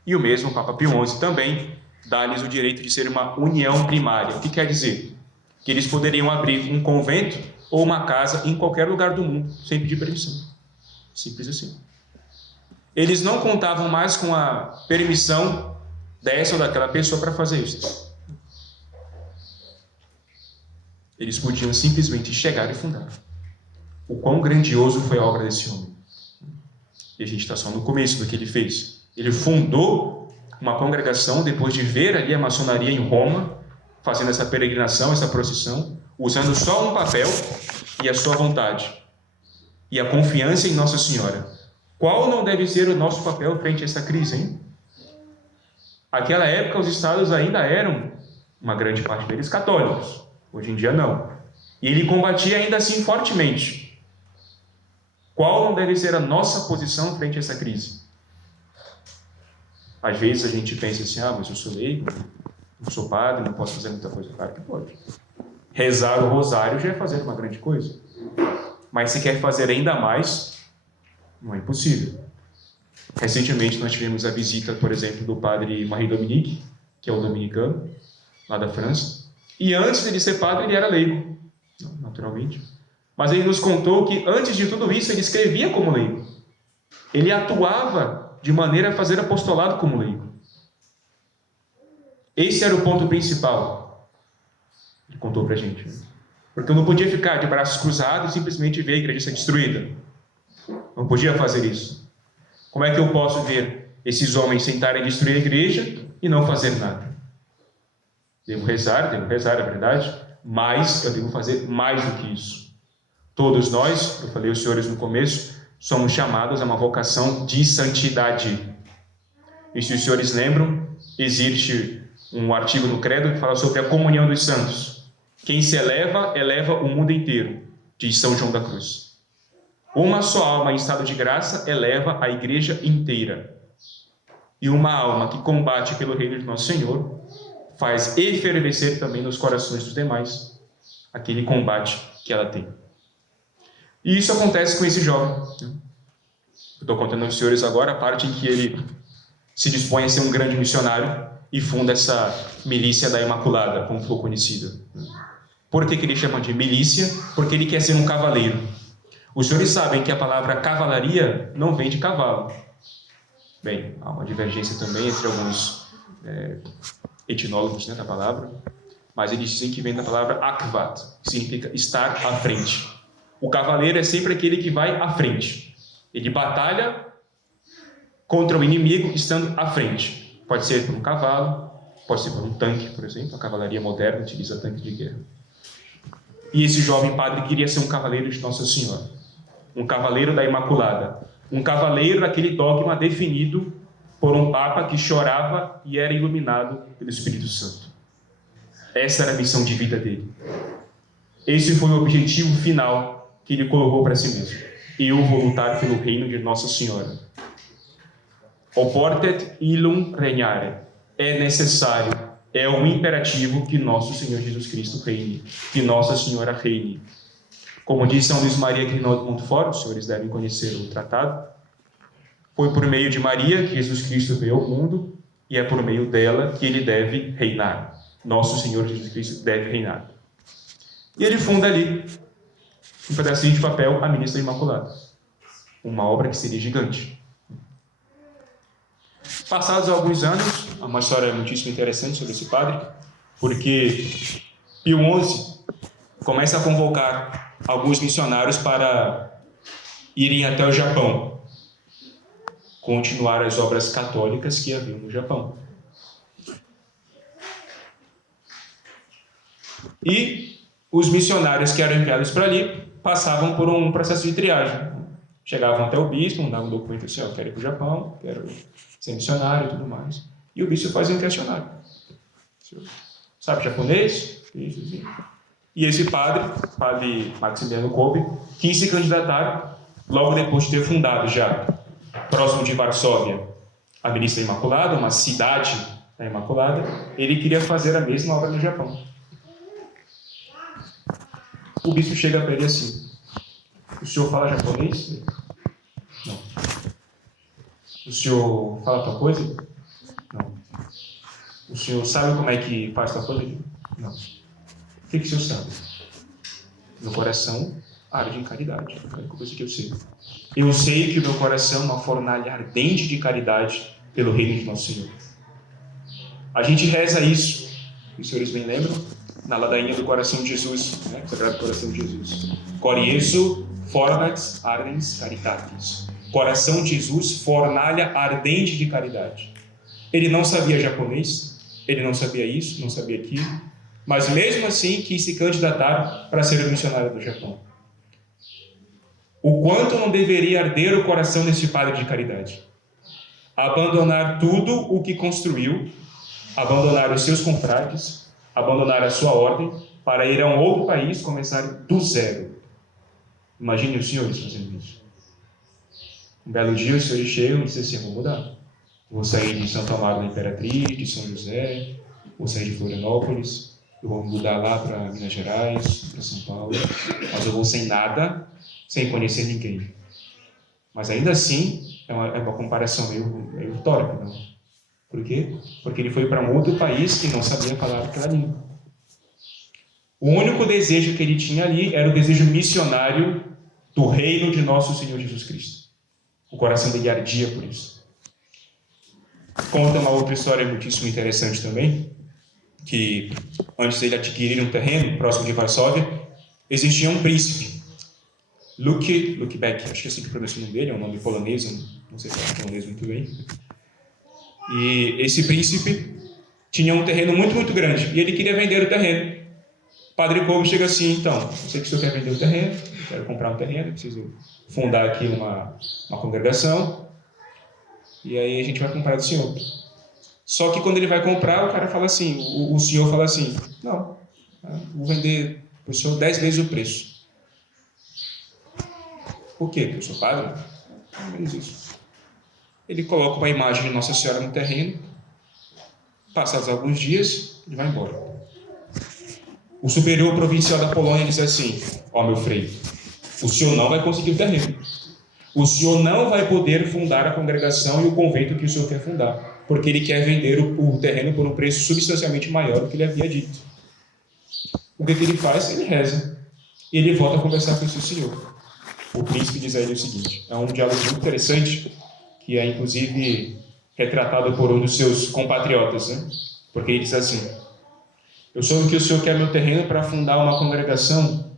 E o mesmo Papa Pio XI também dá-lhes o direito de ser uma união primária. O que quer dizer? Que eles poderiam abrir um convento ou uma casa em qualquer lugar do mundo, sem pedir permissão. Simples assim. Eles não contavam mais com a permissão dessa ou daquela pessoa para fazer isso. Eles podiam simplesmente chegar e fundar. O quão grandioso foi a obra desse homem. E a gente está só no começo do que ele fez. Ele fundou uma congregação depois de ver ali a maçonaria em Roma, fazendo essa peregrinação, essa procissão, usando só um papel e a sua vontade. E a confiança em Nossa Senhora. Qual não deve ser o nosso papel frente a essa crise, hein? Naquela época, os estados ainda eram, uma grande parte deles, católicos. Hoje em dia, não. E ele combatia ainda assim fortemente. Qual não deve ser a nossa posição frente a essa crise? Às vezes a gente pensa assim, mas eu sou leigo, não sou padre, não posso fazer muita coisa. Claro que pode. Rezar o rosário já é fazer uma grande coisa. Mas se quer fazer ainda mais, não é impossível. Recentemente nós tivemos a visita, por exemplo, do padre Marie-Dominique, que é o dominicano, lá da França. E antes de ele ser padre, ele era leigo, naturalmente. Mas ele nos contou que antes de tudo isso, ele escrevia como leigo. Ele atuava de maneira a fazer apostolado como leigo. Esse era o ponto principal. Ele contou pra gente. Porque eu não podia ficar de braços cruzados e simplesmente ver a igreja ser destruída. Não podia fazer isso. Como é que eu posso ver esses homens sentarem a destruir a igreja e não fazer nada? Devo rezar, é verdade, mas eu devo fazer mais do que isso. Todos nós, eu falei aos senhores no começo, somos chamados a uma vocação de santidade. E se os senhores lembram, existe um artigo no Credo que fala sobre a comunhão dos santos. Quem se eleva, eleva o mundo inteiro, diz São João da Cruz. Uma só alma em estado de graça eleva a igreja inteira. E uma alma que combate pelo reino de Nosso Senhor faz efervescer também nos corações dos demais aquele combate que ela tem. E isso acontece com esse jovem. Estou contando aos senhores agora a parte em que ele se dispõe a ser um grande missionário e funda essa milícia da Imaculada, como ficou conhecida. Por que ele chama de milícia? Porque ele quer ser um cavaleiro. Os senhores sabem que a palavra cavalaria não vem de cavalo. Bem, há uma divergência também entre alguns etnólogos da palavra, mas eles dizem que vem da palavra akvat, que significa estar à frente. O cavaleiro é sempre aquele que vai à frente. Ele batalha contra o inimigo estando à frente. Pode ser por um cavalo, pode ser por um tanque, por exemplo. A cavalaria moderna utiliza tanque de guerra. E esse jovem padre queria ser um cavaleiro de Nossa Senhora. Um cavaleiro da Imaculada. Um cavaleiro daquele dogma definido por um Papa que chorava e era iluminado pelo Espírito Santo. Essa era a missão de vida dele. Esse foi o objetivo final que ele colocou para si mesmo. Eu vou lutar pelo reino de Nossa Senhora. Oportet illum regnare. É necessário, é um imperativo que Nosso Senhor Jesus Cristo reine, que Nossa Senhora reine. Como diz São Luís Maria Grignot de Montfort, os senhores devem conhecer o tratado, foi por meio de Maria que Jesus Cristo veio ao mundo e é por meio dela que ele deve reinar. Nosso Senhor Jesus Cristo deve reinar. E ele funda ali, um pedacinho de papel, a Milícia Imaculada. Uma obra que seria gigante. Passados alguns anos, há uma história muitíssimo interessante sobre esse padre, porque Pio XI começa a convocar alguns missionários para irem até o Japão, continuar as obras católicas que haviam no Japão. E os missionários que eram enviados para ali passavam por um processo de triagem. Chegavam até o bispo, davam um documento assim, quero ir para o Japão, quero ser missionário e tudo mais. E o bispo fazia um questionário. Sabe japonês? E esse padre Maximiliano Kolbe, quis se candidatar logo depois de ter fundado já, próximo de Varsóvia, a Milícia da Imaculada, uma cidade da Imaculada. Ele queria fazer a mesma obra no Japão. O bispo chega para ele assim: o senhor fala japonês? Não. O senhor fala tal coisa? Não. O senhor sabe como é que faz tal coisa? Não. O que o senhor sabe? Meu coração arde em caridade. É a única coisa que eu sei. Eu sei que o meu coração é uma fornalha ardente de caridade pelo reino de Nosso Senhor. A gente reza isso, os senhores bem lembram, na ladainha do coração de Jesus, né? O Sagrado Coração de Jesus. Cor Jesu fornats ardens caritatis. Coração de Jesus, fornalha ardente de caridade. Ele não sabia japonês, ele não sabia isso, não sabia aquilo, mas mesmo assim quis se candidatar para ser o missionário do Japão. O quanto não deveria arder o coração deste padre de caridade? Abandonar tudo o que construiu, abandonar os seus confrades, abandonar a sua ordem, para ir a um outro país começar do zero. Imagine os senhores fazendo isso. Um belo dia os senhores chegam e dizem assim: vou mudar. Vou sair de Santo Amaro da Imperatriz, de São José, vou sair de Florianópolis, eu vou mudar lá para Minas Gerais, para São Paulo, mas eu vou sem nada, sem conhecer ninguém. Mas ainda assim, é uma comparação meio utópica, não? Por quê? Porque ele foi para um outro país que não sabia falar aquela língua. O único desejo que ele tinha ali era o desejo missionário do reino de nosso Senhor Jesus Cristo. O coração dele ardia por isso. Conta uma outra história muitíssimo interessante também, que antes dele adquirir um terreno próximo de Varsóvia, existia um príncipe, Lukebeck, acho que é assim que pronuncia o nome dele, é um nome polonês, não sei se é polonês muito bem. E esse príncipe tinha um terreno muito, muito grande, e ele queria vender o terreno. O padre Kolbe chega assim: então, eu sei que o senhor quer vender o terreno, eu quero comprar um terreno, eu preciso fundar aqui uma congregação, e aí a gente vai comprar do senhor. Só que quando ele vai comprar, o cara fala assim, o senhor fala assim: não, vou vender para o senhor 10 vezes o preço. Por quê? Porque eu sou padre? Não menos isso. Ele coloca uma imagem de Nossa Senhora no terreno, passados alguns dias, ele vai embora. O superior provincial da Polônia diz assim: meu frei, o senhor não vai conseguir o terreno. O senhor não vai poder fundar a congregação e o convento que o senhor quer fundar, porque ele quer vender o terreno por um preço substancialmente maior do que ele havia dito. O que ele faz? Ele reza. E ele volta a conversar com o seu senhor. O príncipe diz a ele o seguinte: é um diálogo muito interessante, que é inclusive retratado por um dos seus compatriotas, né? Porque ele diz assim: eu soube que o senhor quer meu terreno para fundar uma congregação.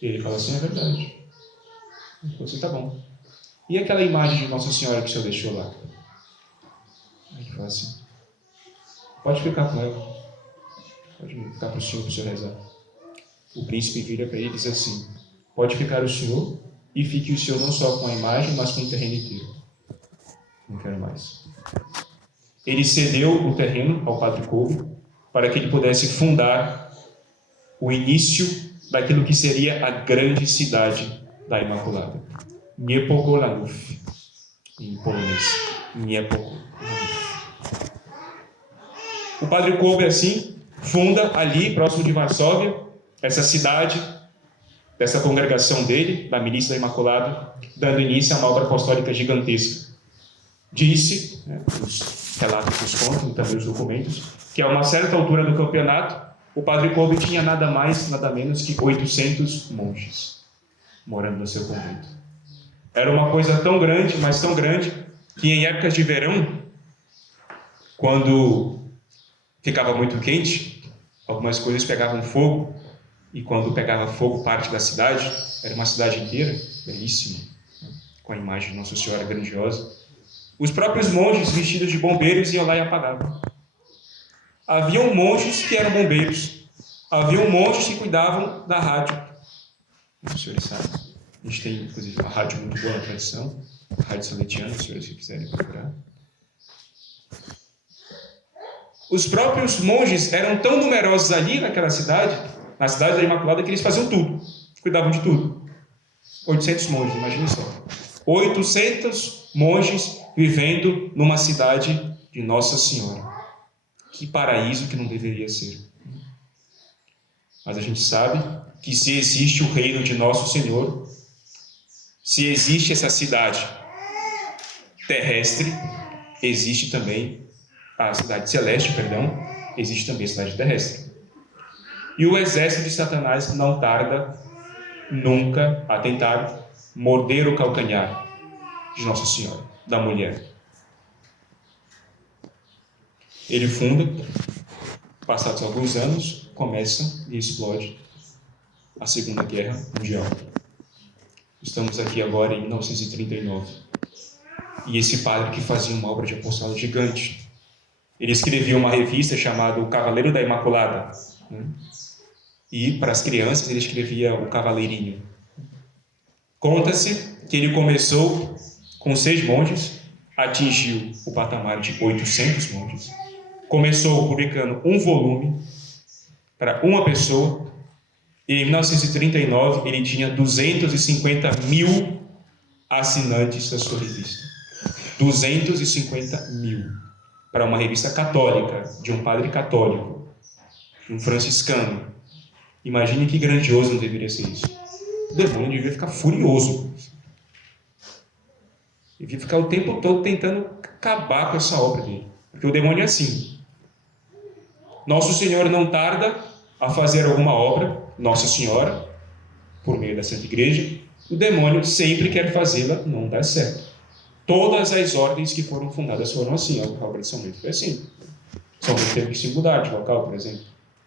E ele fala assim: é verdade. Ele falou assim: tá bom. E aquela imagem de Nossa Senhora que o senhor deixou lá? Aí ele fala assim: pode ficar com ela. Pode ficar para o senhor rezar. O príncipe vira para ele e diz assim: pode ficar o senhor, e fique o senhor não só com a imagem, mas com o terreno inteiro. Não quero mais. Ele cedeu o terreno ao padre Kolbe para que ele pudesse fundar o início daquilo que seria a grande cidade da Imaculada. Niepokolanów, em polonês. Niepokolanów. O padre Kolbe, assim, funda ali, próximo de Varsóvia, essa cidade, dessa congregação dele, da Milícia da Imaculada, dando início a uma obra apostólica gigantesca. Disse, os relatos dos contos e também os documentos, que a uma certa altura do campeonato, o padre Kolbe tinha nada mais, nada menos que 800 monges morando no seu convento. Era uma coisa tão grande, mas tão grande, que em épocas de verão, quando ficava muito quente, algumas coisas pegavam fogo, e quando pegava fogo parte da cidade, era uma cidade inteira, belíssima, com a imagem de Nossa Senhora grandiosa, os próprios monges vestidos de bombeiros iam lá e apagavam. Haviam monges que eram bombeiros, Havia monges que cuidavam da rádio. Os senhores sabem. A gente tem, inclusive, uma rádio muito boa na tradição, a Rádio Salesiana, os senhores que quiserem procurar. Os próprios monges eram tão numerosos ali naquela cidade, na cidade da Imaculada, que eles faziam tudo, cuidavam de tudo. 800 monges, imagine só. 800 monges vivendo numa cidade de Nossa Senhora. Que paraíso que não deveria ser. Mas a gente sabe que se existe o reino de Nosso Senhor, se existe essa cidade terrestre, existe também a cidade celeste, existe também a cidade terrestre. E o exército de Satanás não tarda nunca a tentar morder o calcanhar de Nossa Senhora, da mulher. Ele funda, passados alguns anos, começa e explode a Segunda Guerra Mundial. Estamos aqui agora em 1939. E esse padre que fazia uma obra de apostolado gigante, ele escrevia uma revista chamada O Cavaleiro da Imaculada, né? E para as crianças ele escrevia O Cavaleirinho. Conta-se que ele começou com 6 monges, atingiu o patamar de 800 monges, começou publicando um volume para uma pessoa, e em 1939 ele tinha 250 mil assinantes da sua revista. 250 mil. Para uma revista católica, de um padre católico, de um franciscano. Imagine que grandioso não deveria ser isso. O demônio devia ficar furioso. Ele devia ficar o tempo todo tentando acabar com essa obra dele. Porque o demônio é assim. Nosso Senhor não tarda a fazer alguma obra, Nossa Senhora, por meio da Santa Igreja. O demônio sempre quer fazê-la, não dá certo. Todas as ordens que foram fundadas foram assim. A obra de São Bento foi assim. São Bento teve que se mudar de local, por exemplo.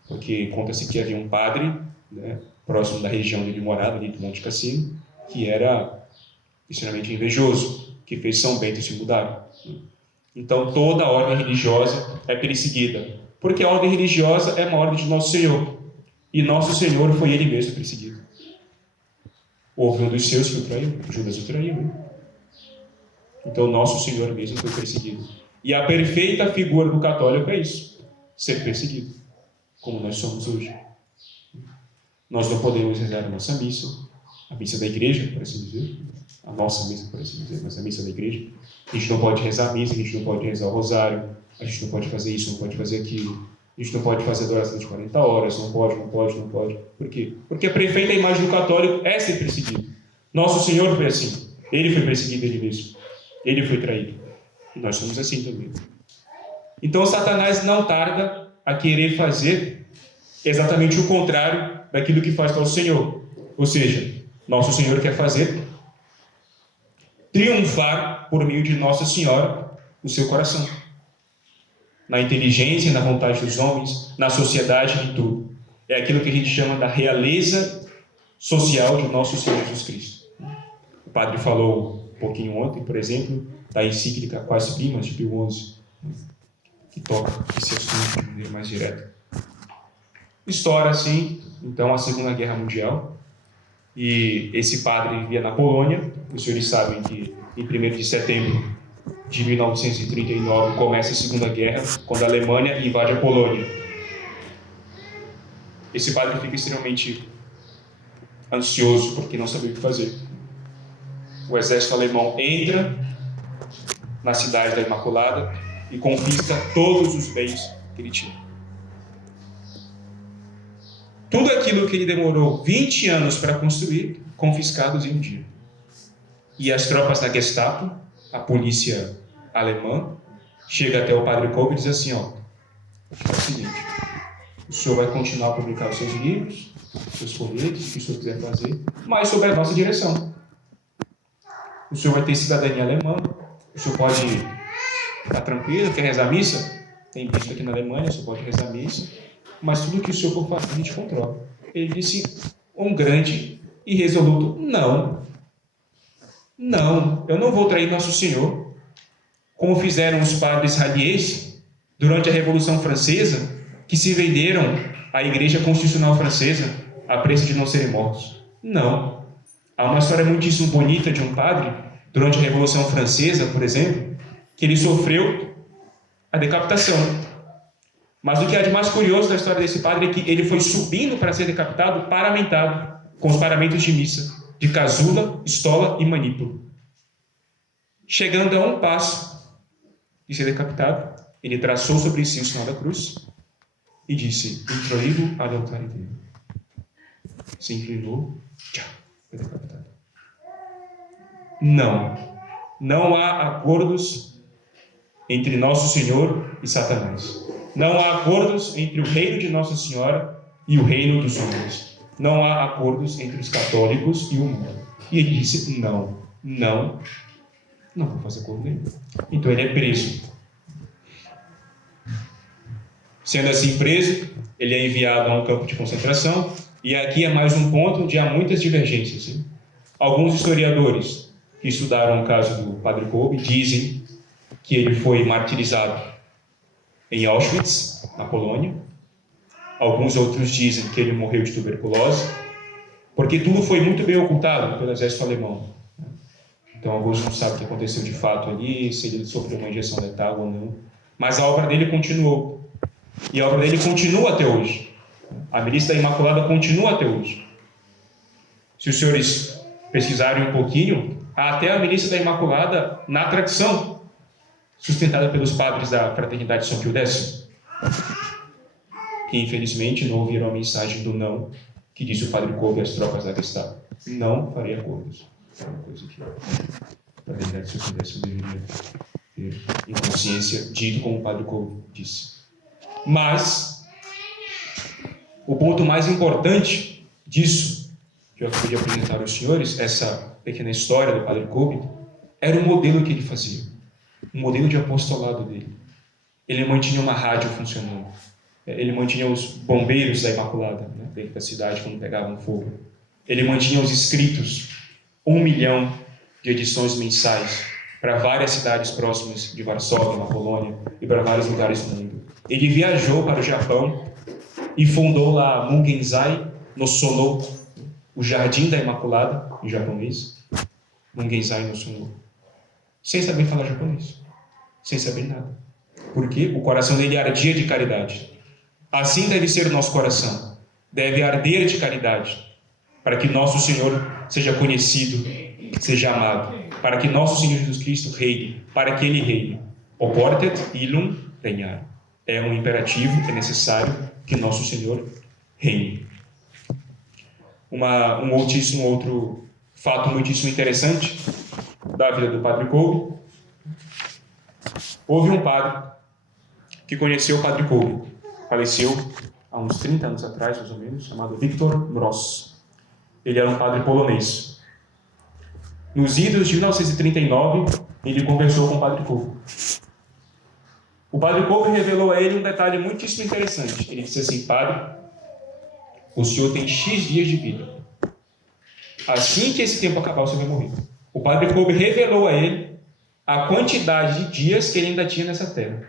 Porque conta-se que havia um padre, né, próximo da região onde ele morava, ali do Monte Cassino, que era extremamente invejoso, que fez São Bento se mudar. Então toda a ordem religiosa é perseguida, porque a ordem religiosa é uma ordem de Nosso Senhor, e Nosso Senhor foi ele mesmo perseguido. Houve um dos seus que o traiu, Judas o traiu, né? Então Nosso Senhor mesmo foi perseguido. E a perfeita figura do católico é isso, ser perseguido, como nós somos hoje. Nós não podemos rezar a nossa missa, a missa da igreja, por assim dizer, a nossa missa, por assim dizer, mas a missa da igreja. A gente não pode rezar a missa, a gente não pode rezar o rosário, a gente não pode fazer isso, não pode fazer aquilo, a gente não pode fazer adoração de 40 horas, não pode. Por quê? Porque a perfeita imagem do católico é ser perseguido. Nosso Senhor foi assim, ele foi perseguido ele mesmo, ele foi traído, e nós somos assim também. Então Satanás não tarda a querer fazer exatamente o contrário daquilo que faz Nosso Senhor. Ou seja, Nosso Senhor quer fazer triunfar por meio de Nossa Senhora no seu coração. Na inteligência, na vontade dos homens, na sociedade, em tudo. É aquilo que a gente chama da realeza social de Nosso Senhor Jesus Cristo. O padre falou um pouquinho ontem, por exemplo, da encíclica Quas Primas, de Pio XI, que toca esse assunto de maneira mais direta. Estoura, assim, então, a Segunda Guerra Mundial. E esse padre vivia na Polônia. Os senhores sabem que em 1º de setembro de 1939 começa a Segunda Guerra, quando a Alemanha invade a Polônia. Esse padre fica extremamente ansioso, porque não sabia o que fazer. O exército alemão entra na cidade da Imaculada e confisca todos os bens que ele tinha. Tudo aquilo que ele demorou 20 anos para construir, confiscados em um dia. E as tropas da Gestapo, a polícia alemã, chega até o padre Kolbe e diz assim, é o seguinte, o senhor vai continuar a publicar os seus livros, seus folhetos, o que o senhor quiser fazer, mas sob a nossa direção. O senhor vai ter cidadania alemã, o senhor pode ficar tranquilo, quer rezar a missa? Tem bispo aqui na Alemanha, o senhor pode rezar a missa, mas tudo que o senhor for fazer, a gente controla. Ele disse um grande e resoluto, não, eu não vou trair Nosso Senhor, como fizeram os padres radiers durante a Revolução Francesa, que se venderam à Igreja Constitucional Francesa a preço de não serem mortos. Não. Há uma história muitíssimo bonita de um padre, durante a Revolução Francesa, por exemplo, que ele sofreu a decapitação. Mas o que há de mais curioso da história desse padre é que ele foi subindo para ser decapitado, paramentado, com os paramentos de missa, de casula, estola e manípulo. Chegando a um passo de ser decapitado, ele traçou sobre si o sinal da cruz e disse: "Introído ad altare Deo". Se inclinou, tchau, foi decapitado. Não há acordos entre Nosso Senhor e Satanás. Não há acordos entre o reino de Nossa Senhora e o reino dos homens. Não há acordos entre os católicos e o mundo. E ele disse: não vou fazer acordo nenhum. Então ele é preso. Sendo assim preso, ele é enviado a um campo de concentração. E aqui é mais um ponto onde há muitas divergências. Hein? Alguns historiadores que estudaram o caso do Padre Kolbe dizem que ele foi martirizado em Auschwitz, na Polônia. Alguns outros dizem que ele morreu de tuberculose, porque tudo foi muito bem ocultado pelo exército alemão. Então, alguns não sabem o que aconteceu de fato ali, se ele sofreu uma injeção letal ou não. Mas a obra dele continuou. E a obra dele continua até hoje. A Milícia da Imaculada continua até hoje. Se os senhores pesquisarem um pouquinho, há até a Milícia da Imaculada na tradição, sustentada pelos padres da Fraternidade São Pio X, que infelizmente não ouviram a mensagem do não, que disse o Padre Kolbe às tropas da Gestapo: não farei acordos. É uma coisa que a Fraternidade São Pio X deveria ter em consciência, dito como o Padre Kolbe disse. Mas o ponto mais importante disso, que eu acabei de apresentar aos senhores, essa pequena história do Padre Kolbe, era o modelo que ele fazia, o modelo de apostolado dele. Ele mantinha uma rádio funcionando, ele mantinha os bombeiros da Imaculada, né, dentro da cidade, quando pegavam fogo. Ele mantinha os escritos, 1 milhão de edições mensais para várias cidades próximas de Varsóvia, na Polônia, e para vários lugares do mundo. Ele viajou para o Japão e fundou lá Mungenzai no Sono, o Jardim da Imaculada, em japonês. Mungenzai no Sono. Sem saber falar japonês. Sem saber nada. Porque o coração dele ardia de caridade. Assim deve ser o nosso coração. Deve arder de caridade. Para que nosso Senhor seja conhecido, seja amado. Para que nosso Senhor Jesus Cristo reine. Para que Ele reine. Oportet illum regnare. É um imperativo, é necessário que nosso Senhor reine. Um outro fato muitíssimo interessante da vida do Padre Kolbe. Houve um padre que conheceu o Padre Kolbe, faleceu há uns 30 anos atrás, mais ou menos, chamado Wiktor Mroz. Ele era um padre polonês. Nos idos de 1939, ele conversou com o Padre Kolbe. O Padre Kolbe revelou a ele um detalhe muitíssimo interessante. Ele disse assim: padre, o senhor tem X dias de vida. Assim que esse tempo acabar, o senhor vai morrer. O Padre Kolbe revelou a ele a quantidade de dias que ele ainda tinha nessa terra.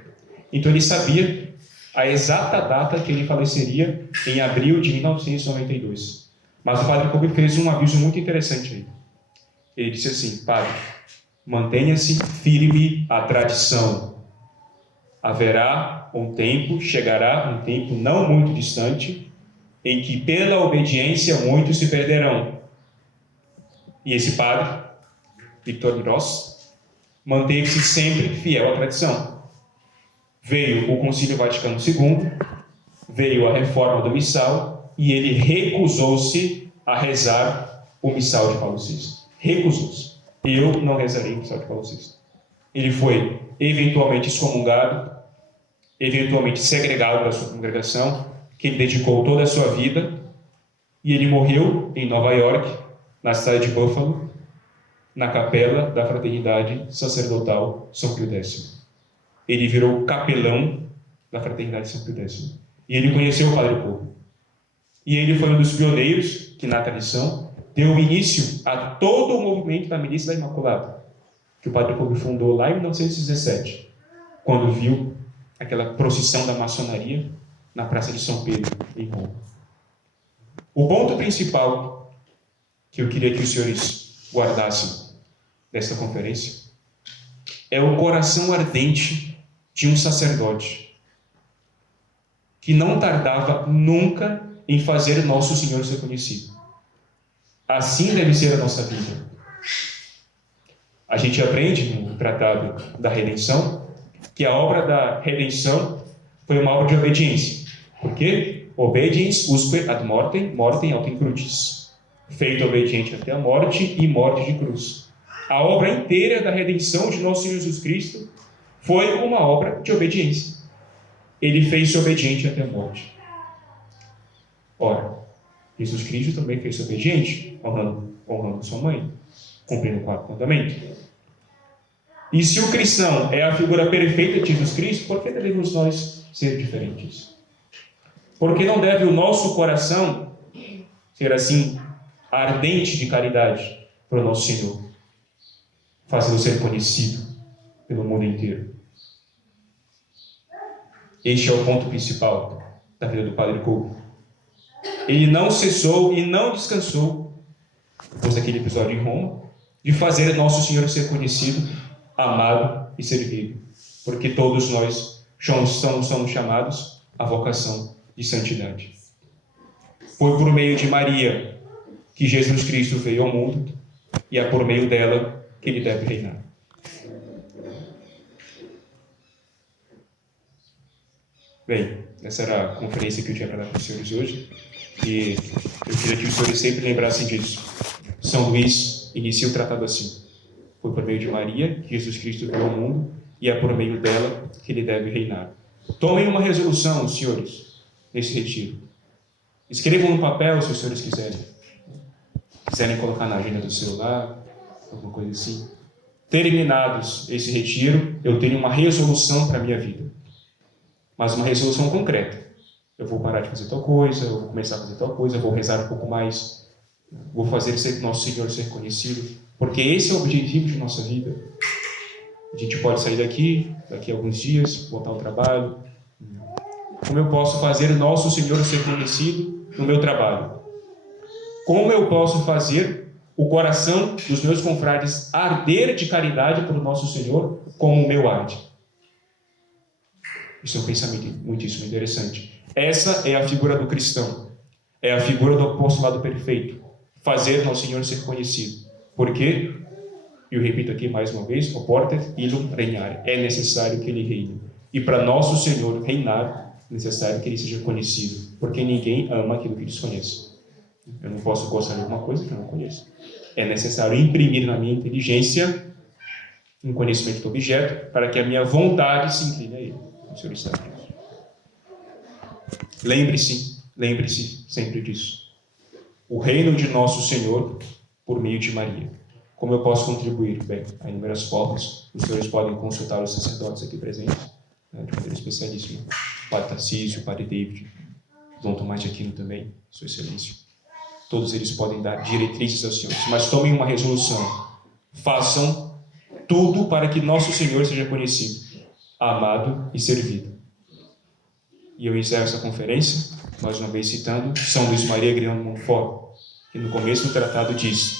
Então ele sabia a exata data que ele faleceria em abril de 1992. Mas o Padre Kolbe fez um aviso muito interessante aí. Ele disse assim: padre, mantenha-se firme à tradição. Haverá um tempo, chegará um tempo não muito distante, em que pela obediência muitos se perderão. E esse padre, Wiktor Mroz, manteve-se sempre fiel à tradição. Veio o Concílio Vaticano II, veio a reforma do missal, e ele recusou-se a rezar o missal de Paulo VI. Recusou-se. Eu não rezarei o missal de Paulo VI. Ele foi eventualmente excomungado, eventualmente segregado da sua congregação, que ele dedicou toda a sua vida, e ele morreu em Nova York, na cidade de Buffalo, na capela da Fraternidade Sacerdotal São Pio X. Ele virou capelão da Fraternidade São Pio X. E ele conheceu o Padre Kolbe. E ele foi um dos pioneiros que, na tradição, deu início a todo o movimento da Milícia da Imaculada, que o Padre Kolbe fundou lá em 1917, quando viu aquela procissão da maçonaria na Praça de São Pedro, em Roma. O ponto principal que eu queria que os senhores guardassem desta conferência é o coração ardente de um sacerdote que não tardava nunca em fazer nosso Senhor ser conhecido. Assim deve ser a nossa vida. A gente aprende no Tratado da Redenção que a obra da redenção foi uma obra de obediência. Por quê? Obediens usque ad mortem, mortem autem crucis. Feito obediente até a morte e morte de cruz. A obra inteira da redenção de nosso Senhor Jesus Cristo foi uma obra de obediência. Ele fez-se obediente até a morte. Ora, Jesus Cristo também fez-se obediente, honrando sua mãe, cumprindo o quarto mandamento. E se o cristão é a figura perfeita de Jesus Cristo, por que devemos nós ser diferentes? Por que não deve o nosso coração ser assim, ardente de caridade para o nosso Senhor, fazendo ser conhecido pelo mundo inteiro? Este é o ponto principal da vida do Padre Couto. Ele não cessou e não descansou, depois daquele episódio em Roma, de fazer nosso Senhor ser conhecido, amado e servido, porque todos nós somos chamados à vocação de santidade. Foi por meio de Maria que Jesus Cristo veio ao mundo e é por meio dela que ele deve reinar. Bem, essa era a conferência que eu tinha para dar para os senhores hoje e eu queria que os senhores sempre lembrassem disso. São Luís inicia o tratado assim: foi por meio de Maria que Jesus Cristo veio ao mundo e é por meio dela que ele deve reinar. Tomem uma resolução, senhores, nesse retiro. Escrevam no papel, se os senhores quiserem colocar na agenda do celular, alguma coisa assim. Terminados esse retiro, eu tenho uma resolução para a minha vida. Mas uma resolução concreta. Eu vou parar de fazer tal coisa, eu vou começar a fazer tal coisa, eu vou rezar um pouco mais, vou fazer nosso Senhor ser conhecido, porque esse é o objetivo de nossa vida. A gente pode sair daqui a alguns dias, voltar ao trabalho. Como eu posso fazer nosso Senhor ser conhecido no meu trabalho? Como eu posso fazer o coração dos meus confrades arder de caridade para o nosso Senhor como o meu arde? Isso é um pensamento muitíssimo interessante. Essa é a figura do cristão. É a figura do apostolado perfeito. Fazer nosso Senhor ser conhecido. Por quê? Eu repito aqui mais uma vez: oportet illum regnare. É necessário que ele reine. E para nosso Senhor reinar, é necessário que ele seja conhecido. Porque ninguém ama aquilo que desconhece. Eu não posso gostar de alguma coisa que eu não conheço. É necessário imprimir na minha inteligência um conhecimento do objeto para que a minha vontade se incline a ele. O Senhor está aqui. Lembre-se sempre disso. O reino de nosso Senhor por meio de Maria. Como eu posso contribuir? Bem, há inúmeras formas. Os senhores podem consultar os sacerdotes aqui presentes, de maneira especialíssima. O Padre Tarcísio, o Padre David, Dom Tomás de Aquino também, Sua Excelência. Todos eles podem dar diretrizes aos senhores, mas tomem uma resolução. Façam tudo para que nosso Senhor seja conhecido, amado e servido. E eu encerro essa conferência, mais uma vez citando São Luís Maria Grião de Montfort, que no começo do tratado diz: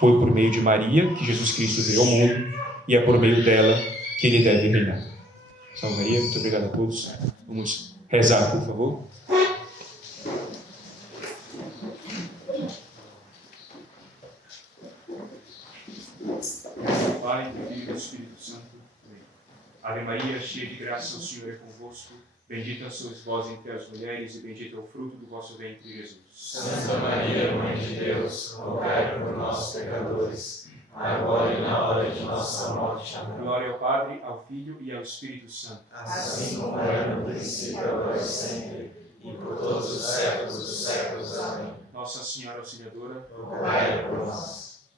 foi por meio de Maria que Jesus Cristo veio ao mundo e é por meio dela que ele deve reinar. Salve Maria, muito obrigado a todos. Vamos rezar, por favor. Pai, do Filho e do Espírito Santo. Amém. Ave Maria, cheia de graça, o Senhor é convosco. Bendita sois vós entre as mulheres, e bendito é o fruto do vosso ventre, Jesus. Santa Maria, Mãe de Deus, rogai por nós, pecadores, agora e na hora de nossa morte. Amém. Glória ao Padre, ao Filho e ao Espírito Santo. Assim como era no princípio, agora e sempre, e por todos os séculos dos séculos. Amém. Nossa Senhora Auxiliadora, rogai por nós.